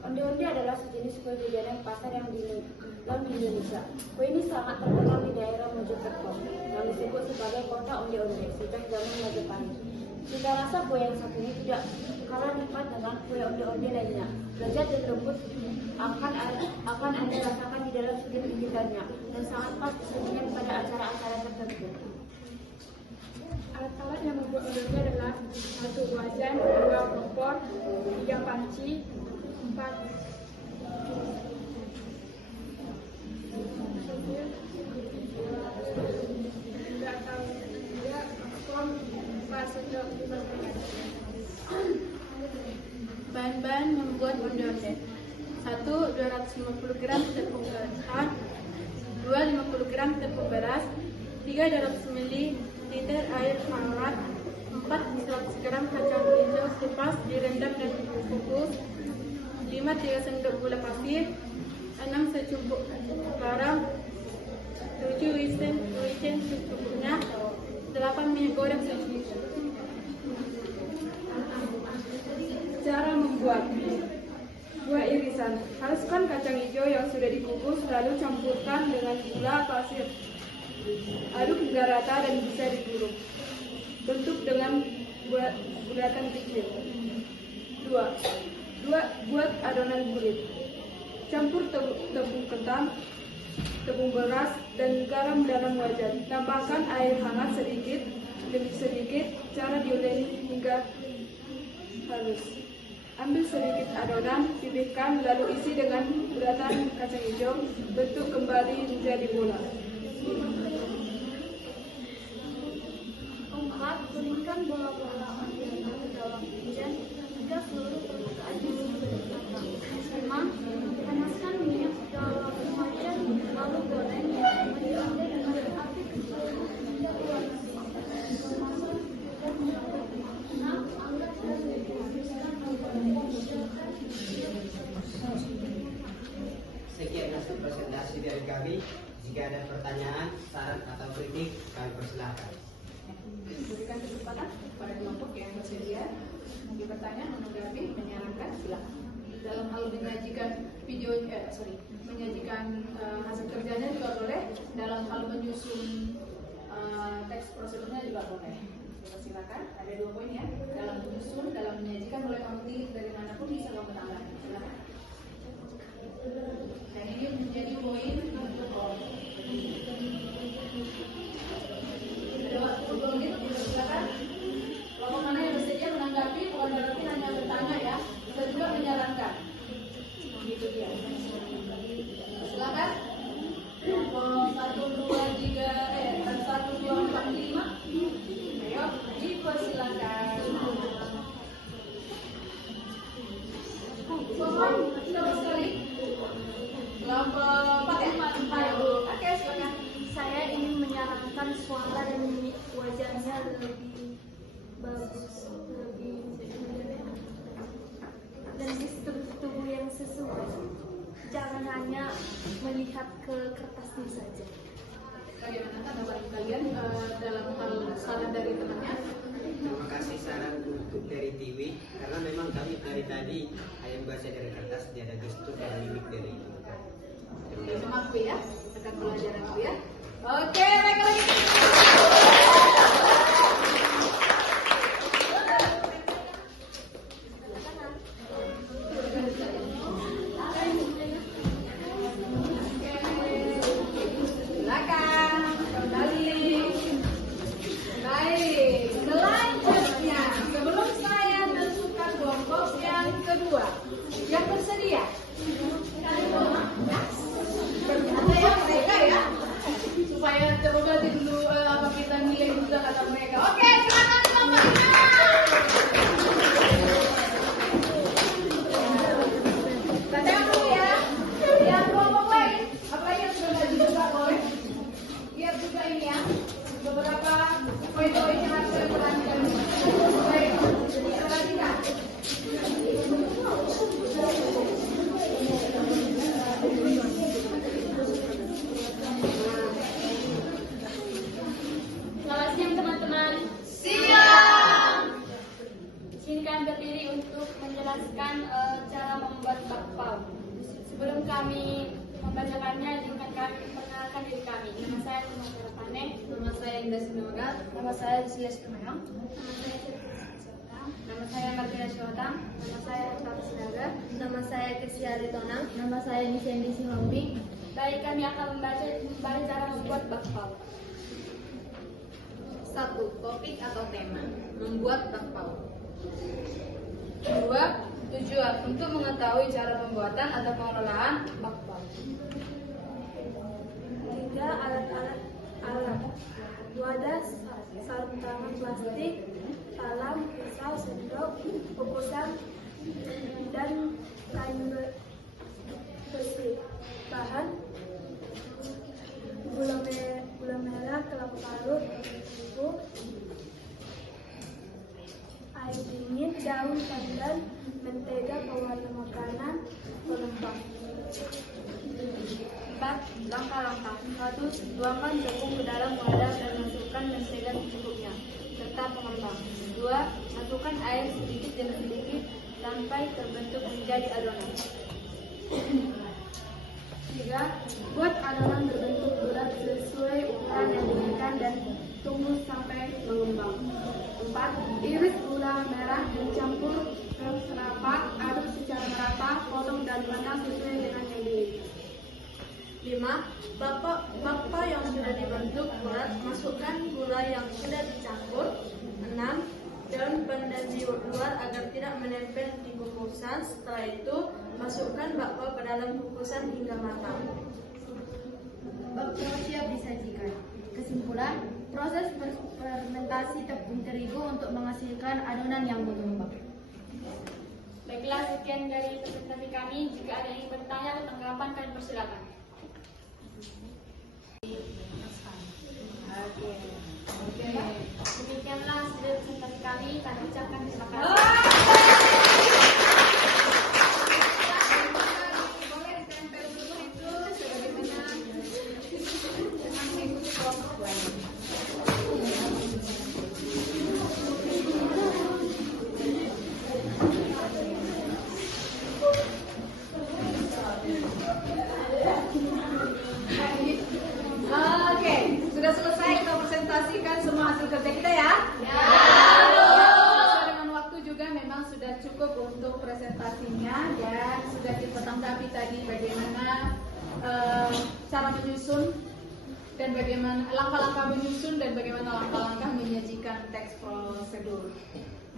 Onde-onde adalah sejenis kue jajanan pasar yang dilakukan di Indonesia. Kue ini sangat terkenal di daerah Mojokerto yang disebut sebagai kota onde-onde sejak zaman Majapahit. Cita rasa kue yang satu ini tidak kalah nikmat dengan kue onde-onde lainnya. Lezat dan lembut akan Anda rasakan di dalam sudut gigitannya dan sangat pas disajikan pada acara-acara tertentu. Alat-alat yang membuat onde-onde adalah 1 wajan, 2 kompor, 3 panci, 4 Bahan-bahan membuat onde-onde. 1. 250 gram tepung ketan, 2. 50 gram tepung beras, 3. 200 ml air hangat, 4. 100 gram kacang hijau kupas direndam dan dikukus, 5. 3 sendok gula pasir, 6. Secumpuk garam, 7. Wijen secukupnya, 8. Minyak goreng secukupnya. Cara membuat buah irisan. Haluskan kacang hijau yang sudah dikukus, lalu campurkan dengan gula pasir. Aduk hingga rata dan bisa digulung. Bentuk dengan bulatan kecil. 2. Buat adonan kulit. Campur tepung ketan, tepung beras, dan garam dalam wajan. Tambahkan air hangat sedikit demi sedikit. Cara diuleni hingga halus. Ambil sedikit adonan, pipihkan, lalu isi dengan bulatan kacang hijau. Bentuk kembali menjadi bola. 4. Gulingkan bola-bola onde-onde ke dalam wajan hingga seluruh permukaan merata. 5. Panaskan minyak dalam wajan, lalu goreng onde-onde dengan api kecil hingga berwarna merah. 6. Angkat dan dihaluskan Sekian hasil presentasi dari kami. Jika ada pertanyaan, saran atau kritik, kami persilahkan. Berikan kesempatan kepada kelompok yang bersedia mungkin bertanya, menanggapi, menyarankan, silakan. Dalam hal menyajikan menyajikan hasil kerjanya juga boleh. Dalam hal menyusun teks prosedurnya juga boleh. Silakan. Ada 2 poin ya. Dalam menyusun, dalam menyajikan boleh kamu pilih dari manapun bisa kamu tambahkan. Silakan. Dan ini menjadi poin untuk kelompok. Ada waktu 2 menit, silakan. Kelompok mana yang bersedia menanggapi, bukan berarti hanya bertanya ya, bisa juga menyarankan. Begitu dia. Silakan. Kelompok 1, 2, 3, 1, 2, 4, 5. Ayo, dipersilakan. Kelompok coba sekali. Kelompok 4 ya. Ayo, oke silakan. Saya ingin menyarankan suara dan mimik wajahnya lebih bagus, lebih dan struktur tubuh yang jangan hanya melihat ke kertasnya saja. Bagaimana tanggapan kalian dalam hal saran dari temannya? Terima kasih saran untuk dari Tiwi, karena memang kami dari tadi hanya membaca dari kertas, tidak ada gestur dan mimik dari itu. Memang aku ya, akan pelajaran aku ya. Oke, baik kalau gitu. Silakan kembali. Baik, selanjutnya sebelum saya tentukan kelompok yang kedua, yang bersedia. Ada yang mereka ya, supaya coba dulu kita nilai juga kata mereka. Oke, silakan kelompoknya. Baca dulu ya. Yang kelompok lain, apalagi yang sudah dibuka boleh. Lihat juga ini ya, beberapa poin-poin yang harus saya perhatikan. Baik, perhatikan. Selamat siang teman-teman. Siap. Di sini kami berdiri untuk menjelaskan cara membuat bakpao. Sebelum kami membacakannya, izinkan kami perkenalkan diri kami. Nama saya Sumatera Pane. Nama saya Indah Sinoga. Nama saya Silas Kemayang. Nama saya Syarifah. Nama saya Martina Syotang. Nama saya Tata Sinaga. Nama saya Kesia Ritonang. Nama saya Nisendi Simauri. Baik, kami akan membaca cara membuat bakpao. 1. Topik atau tema membuat bakpao. 2. Tujuan untuk mengetahui cara pembuatan atau pengelolaan bakpao. 3. Alat-alat wadah, sarung tangan plastik, talam, pisau, sendok, kukusan, dan kayu besi. Bahan: gula merah, kelapa parut, bubuk, air dingin, daun pandan, mentega, pewarna makanan, pelembab. 4. Langkah-langkah. 1. Tuangkan tepung ke dalam wadah dan masukkan mentega secukupnya serta pengembang. 2. Masukkan air sedikit demi sedikit sampai terbentuk menjadi adonan. 3. Buat adonan berbentuk bulat sesuai ukuran yang diinginkan dan tunggu sampai mengembang. 4. Iris gula merah dan campur ke rapat, aduk secara merata, potong dan rendam sesuai dengan yang diinginkan. 5. Bakpao yang sudah dibentuk bulat, masukkan gula yang sudah dicampur. 6. Daun pandan di luar agar tidak menempel di kukusan. Setelah itu, masukkan bakpao ke dalam kukusan hingga matang. Bakpao siap disajikan. Kesimpulan, proses fermentasi tepung terigu untuk menghasilkan adonan yang mengembang. Baiklah, sekian dari presentasi kami. Jika ada yang bertanya atau tanggapan, kalian persilakan. Oke. Demikianlah hasil presentasi kami. Kami ucapkan terima kasih. Boleh ditempel dulu itu sebagaimana dengan mengikuti kelompok lain. Oke, sudah selesai kita presentasikan semua hasil kerja kita ya? Ya. Sesuai dengan waktu juga memang sudah cukup untuk presentasinya dan sudah ditanggapi tadi bagaimana cara menyusun dan bagaimana langkah-langkah menyusun dan bagaimana langkah-langkah menyajikan teks prosedur.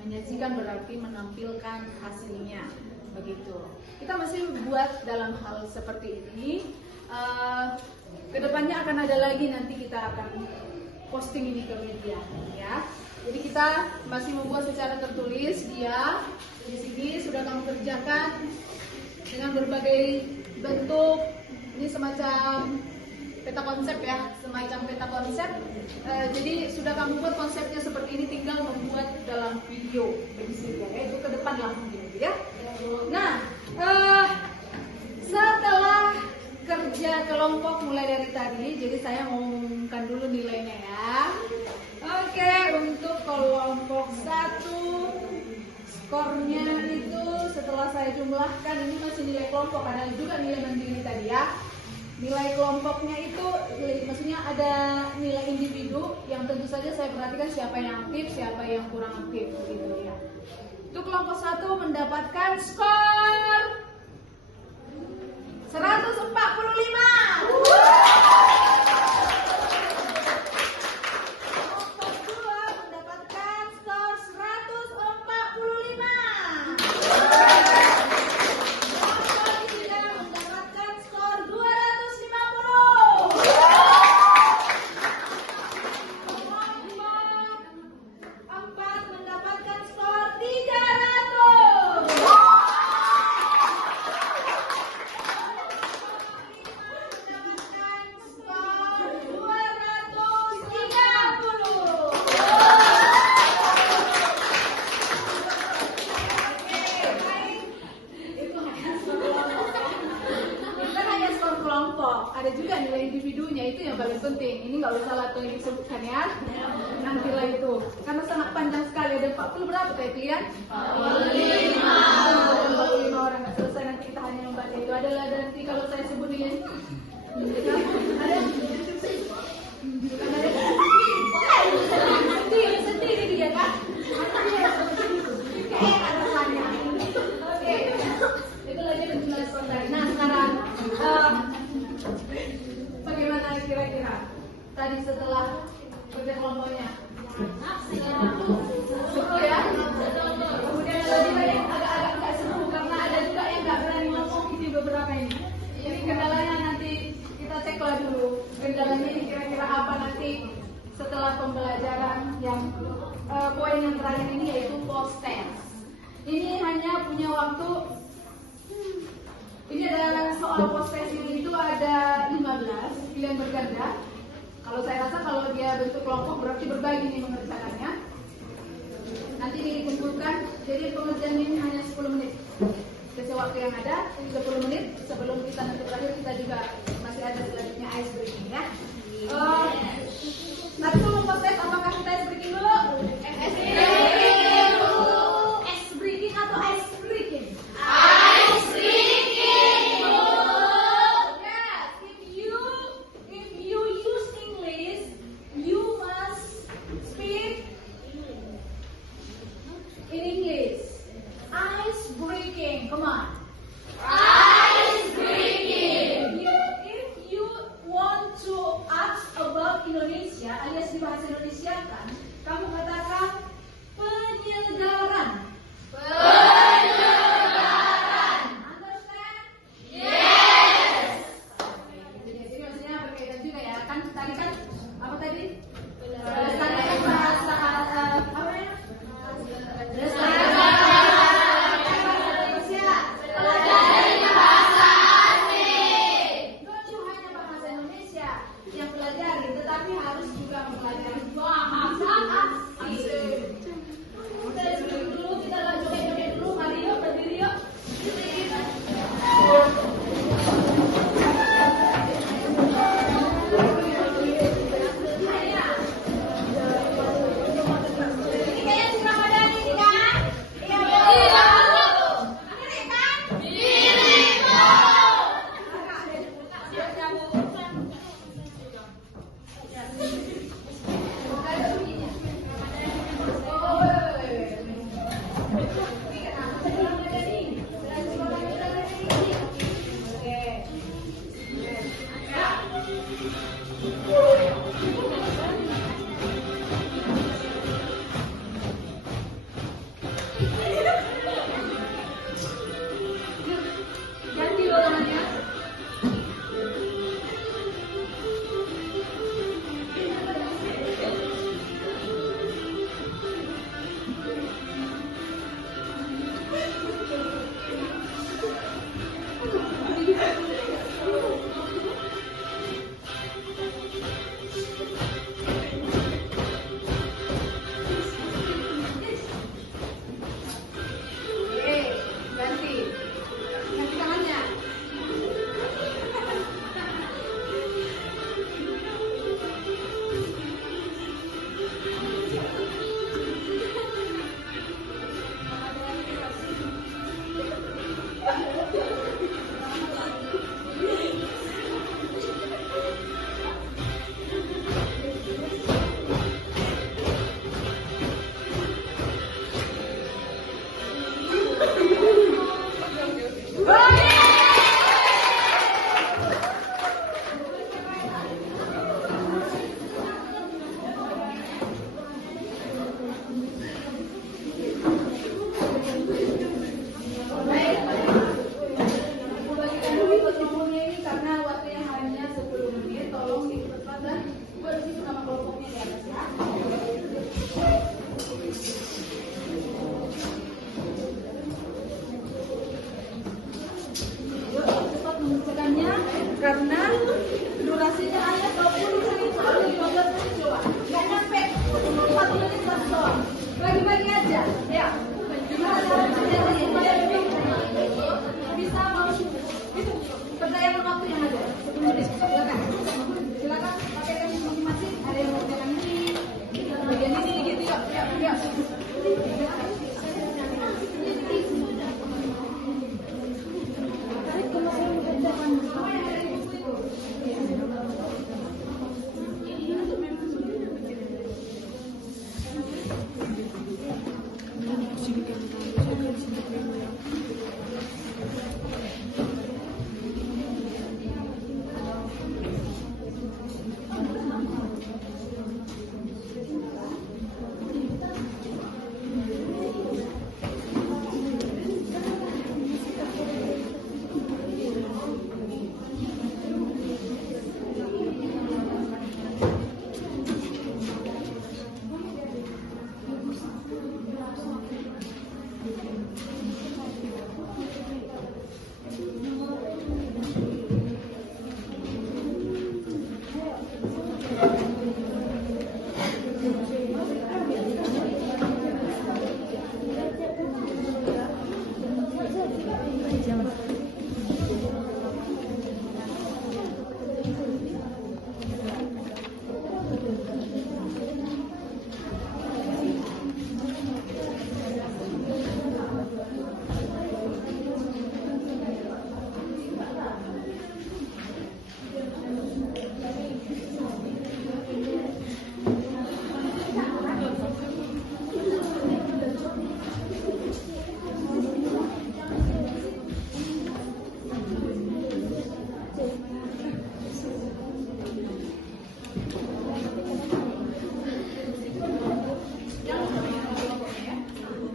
Menyajikan berarti menampilkan hasilnya, begitu. Kita masih buat dalam hal seperti ini. Kedepannya akan ada lagi, nanti kita akan posting ini ke media, ya. Jadi kita masih membuat secara tertulis. Dia di sini sudah kamu kerjakan dengan berbagai bentuk. Ini semacam peta konsep ya, semacam peta konsep. Jadi sudah kamu buat konsepnya seperti ini, tinggal membuat dalam video edisinya, ya. Itu ke depan lah mungkin, ya. Nah, setelah kerja kelompok mulai dari tadi, jadi saya mau umumkan dulu nilainya ya. Oke, untuk kelompok 1 skornya itu setelah saya jumlahkan, ini masih nilai kelompok, ada juga nilai mandiri tadi ya. Nilai kelompoknya itu maksudnya ada nilai individu yang tentu saja saya perhatikan siapa yang aktif, siapa yang kurang aktif begitu ya. Untuk kelompok 1 mendapatkan skor 145. Kelompok 2 mendapatkan skor 145. Kelompok 3 mendapatkan skor 250. Kelompok 4 mendapatkan skor 300. Ada juga nilai individunya, itu yang paling penting. Ini nggak usah lato yang disebutkan ya. Nantilah itu, karena sangat panjang sekali. Ada 40 berapa tadi ya? 45 orang nggak selesai, nanti kita hanya membaca itu. Adalah nanti kalau saya sebut nilai sendiri dia kan? Oke, itu lagi menjelaskan konteks. Nah sekarang bagaimana kira-kira tadi setelah kerja kelompoknya? Betul ya? Kemudian ada juga yang agak-agak nggak seru karena ada juga yang nggak berani ngomong ini beberapa ini. Ini kendalanya nanti kita ceklah dulu. Kendalanya ini kira-kira apa nanti setelah pembelajaran yang poin yang terakhir ini yaitu post test. Ini hanya punya waktu. Ini ada soal post test ini itu ada 15 pilihan berganda. Kalau saya rasa kalau dia bentuk kelompok berarti berbagi nih mengerjakannya. Nanti dikumpulkan, jadi pengerjaan ini hanya 10 menit. Kecil waktu yang ada 10 menit sebelum kita nanti berakhir, kita juga masih ada selanjutnya ice breaking ya. Nanti sebelum post test apakah kita ice breaking dulu? Ice breaking atau ice breaking? Ice breaking. Yes, if you use English, you must speak in English. Ice breaking, come on. Ice breaking. If you want to ask about Indonesia, alias di bahasa Indonesia kan, kamu katakan penyegaran. Penyegaran. Understand? Yes. Jadi maksudnya berkaitan juga ya, kan tadi kan apa tadi? Lestarikan bahasa apa ya? Lestarikan bahasa Indonesia. Pelajari bahasa asing. Lucu hanya bahasa Indonesia yang pelajari, tetapi harus juga mempelajari bahasa asing. Kita dulu, kita lanjutkan dulu, mari yuk berdiri yuk. Ini kayak si Ramadan ini kan? Iya betul. Ini kan? Ganti loh tangannya. durasinya hanya 20 menit atau 15 menit coba. Nggak nyampe 1 menit doang. Bagi-bagi aja, ya. Gimana cara kerjanya? Bisa mau itu perdayakan waktunya aja. 10 menit. Silakan pakai teknik masing-masing. Ada yang mau pegang ini, bagian ini gitu ya. Ya.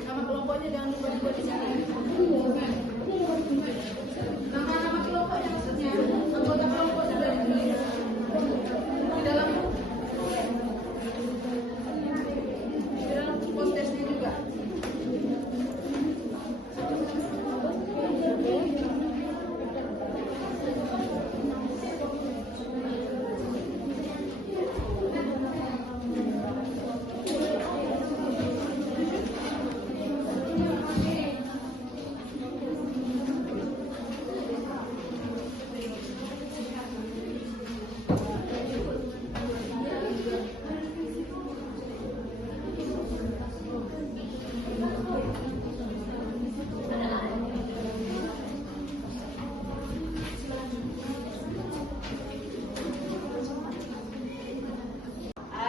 Nama kelompoknya jangan lupa dibuat di sini. Nama kelompoknya maksudnya anggota kelompok sudah ditulis di dalam postesnya juga.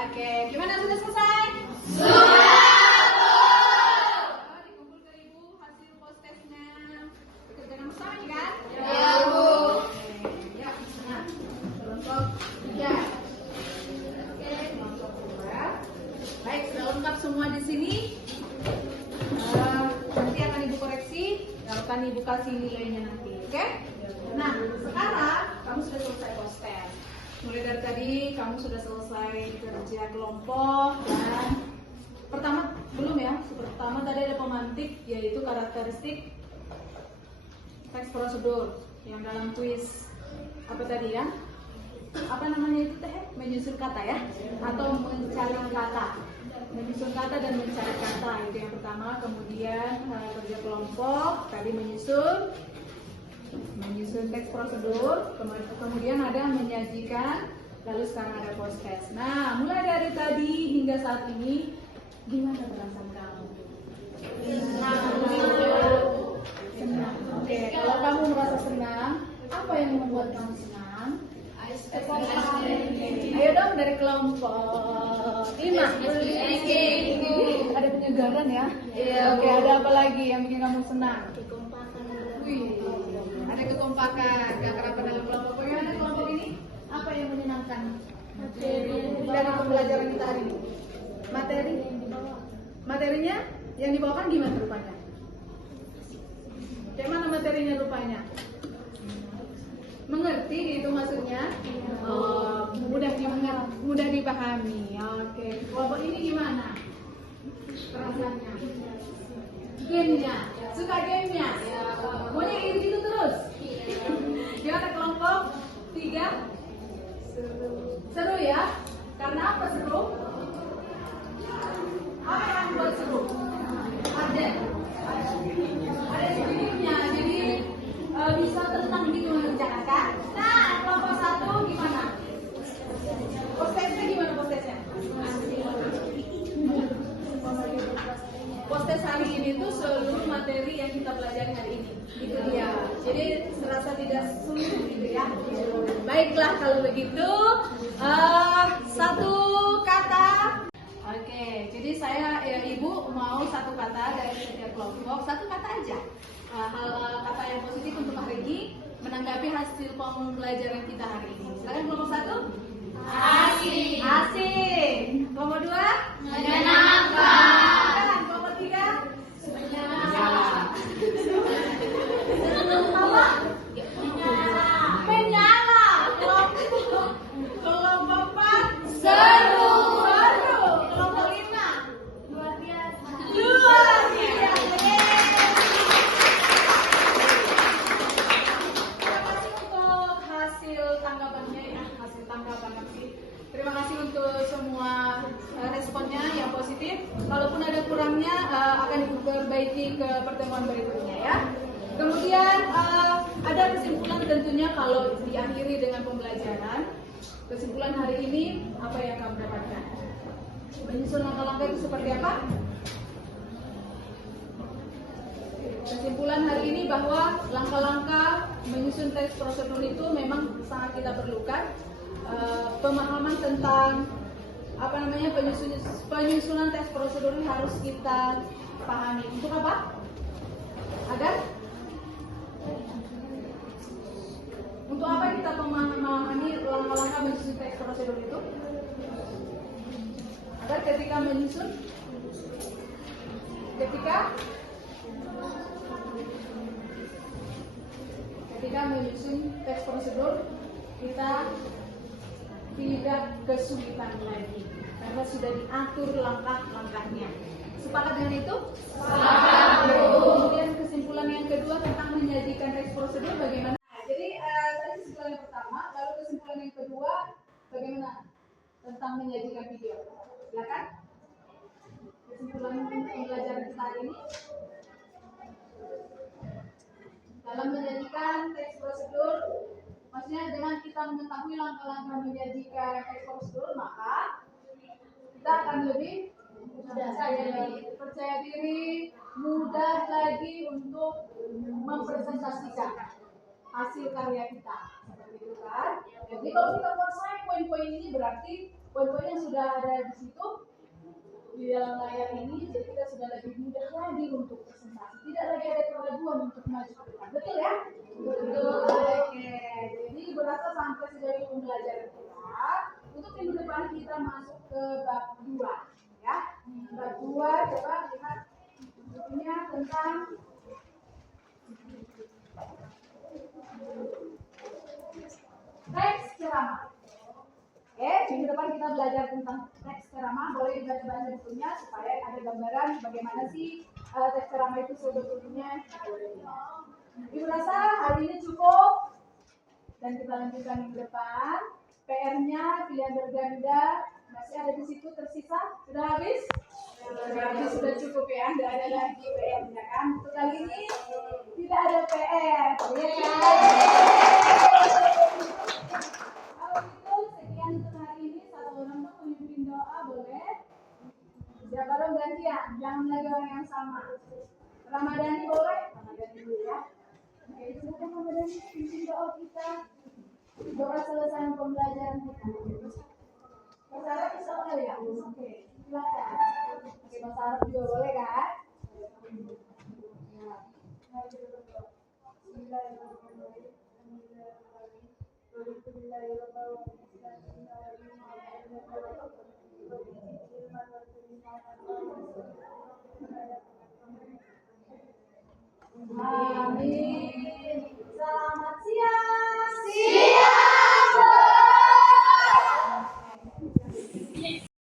Oke, gimana sudah selesai? Dikumpul ke ibu hasil postesnya. Kerjakan bersama nih kan? Ya, Bu. Oke, ya. Nah, kelompok 3. Oke, kelompok 2. Baik, sudah lengkap semua di sini. Nanti akan ibu koreksi, akan ibu kasih nilainya nanti, oke? Nah, sekarang kamu sudah selesai postes. Mulai dari tadi kamu sudah selesai kerja kelompok dan pertama belum ya. Pertama tadi ada pemantik yaitu karakteristik teks prosedur yang dalam kuis apa tadi ya? Apa namanya itu teh? Menyusun kata ya? Atau mencari kata. Menyusun kata dan mencari kata itu yang pertama. Kemudian kerja kelompok tadi menyusun teks prosedur, kemudian ada menyajikan, lalu sekarang ada postes. Nah, mulai dari tadi hingga saat ini, gimana perasaan kamu? Senang. Oke, kalau kamu merasa senang, apa yang membuat kamu senang? Ayo dong dari kelompok 5. Ada penyegaran ya? Iya. Oke, ada apa lagi yang bikin kamu senang? Wih, ada kekompakan, gak kerap dalam kelompok. Bagaimana kelompok ini? Apa yang menyenangkan dari pembelajaran kita hari ini? Materinya yang dibawakan gimana rupanya? Kayak mana materinya rupanya? Mengerti itu maksudnya? Oh, mudah dipahami. Oke, kelompok ini gimana? Perasaannya? Gamenya, suka gamenya? Maunya gitu terus? Gimana kelompok 3? Seru ya? Karena apa seru? Apa yang membuat seru? Ada spiritnya, jadi bisa tentang di mengerjakan kan? Nah, kelompok satu gimana? Postesnya gimana postesnya? Postes hari ini tuh seluruh materi yang kita pelajari hari ini. Gitu dia. Jadi serasa tidak sulit gitu ya. Baiklah kalau begitu, satu kata. Oke, jadi saya ya Ibu mau satu kata dari setiap kelompok, satu kata aja. Kata yang positif untuk hari ini menanggapi hasil pembelajaran kita hari ini. Silakan kelompok satu. Asik. Asik. Kelompok dua. Menyenangkan. Kelompok tiga. Menyala. Apa? Menyala. Kelompok empat. Seru. Kelompok lima. Luar biasa. Luar biasa. Terima kasih untuk hasil tanggapannya ya, hasil tanggapan nanti. Terima kasih untuk semua responnya yang positif. Kalaupun ada kurangnya akan diperbaiki ke pertemuan berikutnya ya. Kemudian ada kesimpulan tentunya kalau diakhiri dengan pembelajaran. Kesimpulan hari ini apa yang kamu dapatkan? Menyusun langkah-langkah itu seperti apa? Kesimpulan hari ini bahwa langkah-langkah menyusun teks prosedur itu memang sangat kita perlukan. Pemahaman tentang penyusunan teks prosedur ini harus kita pahami. Untuk apa? Untuk apa kita memahami langkah-langkah menyusun teks prosedur itu? Agar ketika menyusun teks prosedur kita tidak kesulitan lagi karena sudah diatur langkah-langkahnya. Sepakat dengan itu? Sepakat. Kemudian kesimpulan yang kedua tentang menyajikan teks prosedur bagaimana? Jadi tadi kesimpulan yang pertama, lalu kesimpulan yang kedua bagaimana tentang menyajikan video? Silakan. Kesimpulan pembelajaran kita hari ini dalam menyajikan teks prosedur, maksudnya dengan kita mengetahui langkah-langkah menyajikan teks prosedur, maka kita akan lebih percaya diri, mudah lagi untuk mempresentasikan hasil karya kita. Seperti itu kan? Jadi kalau kita kuasai poin-poin ini berarti poin-poin yang sudah ada di situ di dalam layar ini, jadi kita sudah lebih mudah lagi untuk presentasi. Tidak lagi ada keraguan untuk maju ke depan. Betul ya? Betul. Oke. Jadi berasa sampai sejauh pembelajaran kita. Untuk minggu depan kita masuk ke bab 2. Ya. Bab 2 coba lihat bukunya tentang teks ceramah. Oke, minggu depan kita belajar tentang teks ceramah. Boleh dibaca-baca bukunya supaya ada gambaran bagaimana sih teks ceramah itu sebetulnya. Ibu rasa hari ini cukup dan kita lanjutkan minggu depan. PR-nya pilihan berganda masih ada di situ tersisa. Sudah habis? Berarti sudah cukup ya, tidak ada lagi PR-nya kan. Untuk kali ini tidak ada PR. Ya kan? Sekian untuk hari ini. Satu orang tuh memimpin doa boleh. Siapa dong gantian? Jangan lagi orang yang sama. Ramadhani boleh? Ramadhani dulu ya. Oke, silakan Ramadhani pimpin doa kita. Doa selesai pembelajaran kita. Bahasa Arab bisa boleh ya? Oke, silakan. Oke, bahasa Arab juga boleh kan? Amin.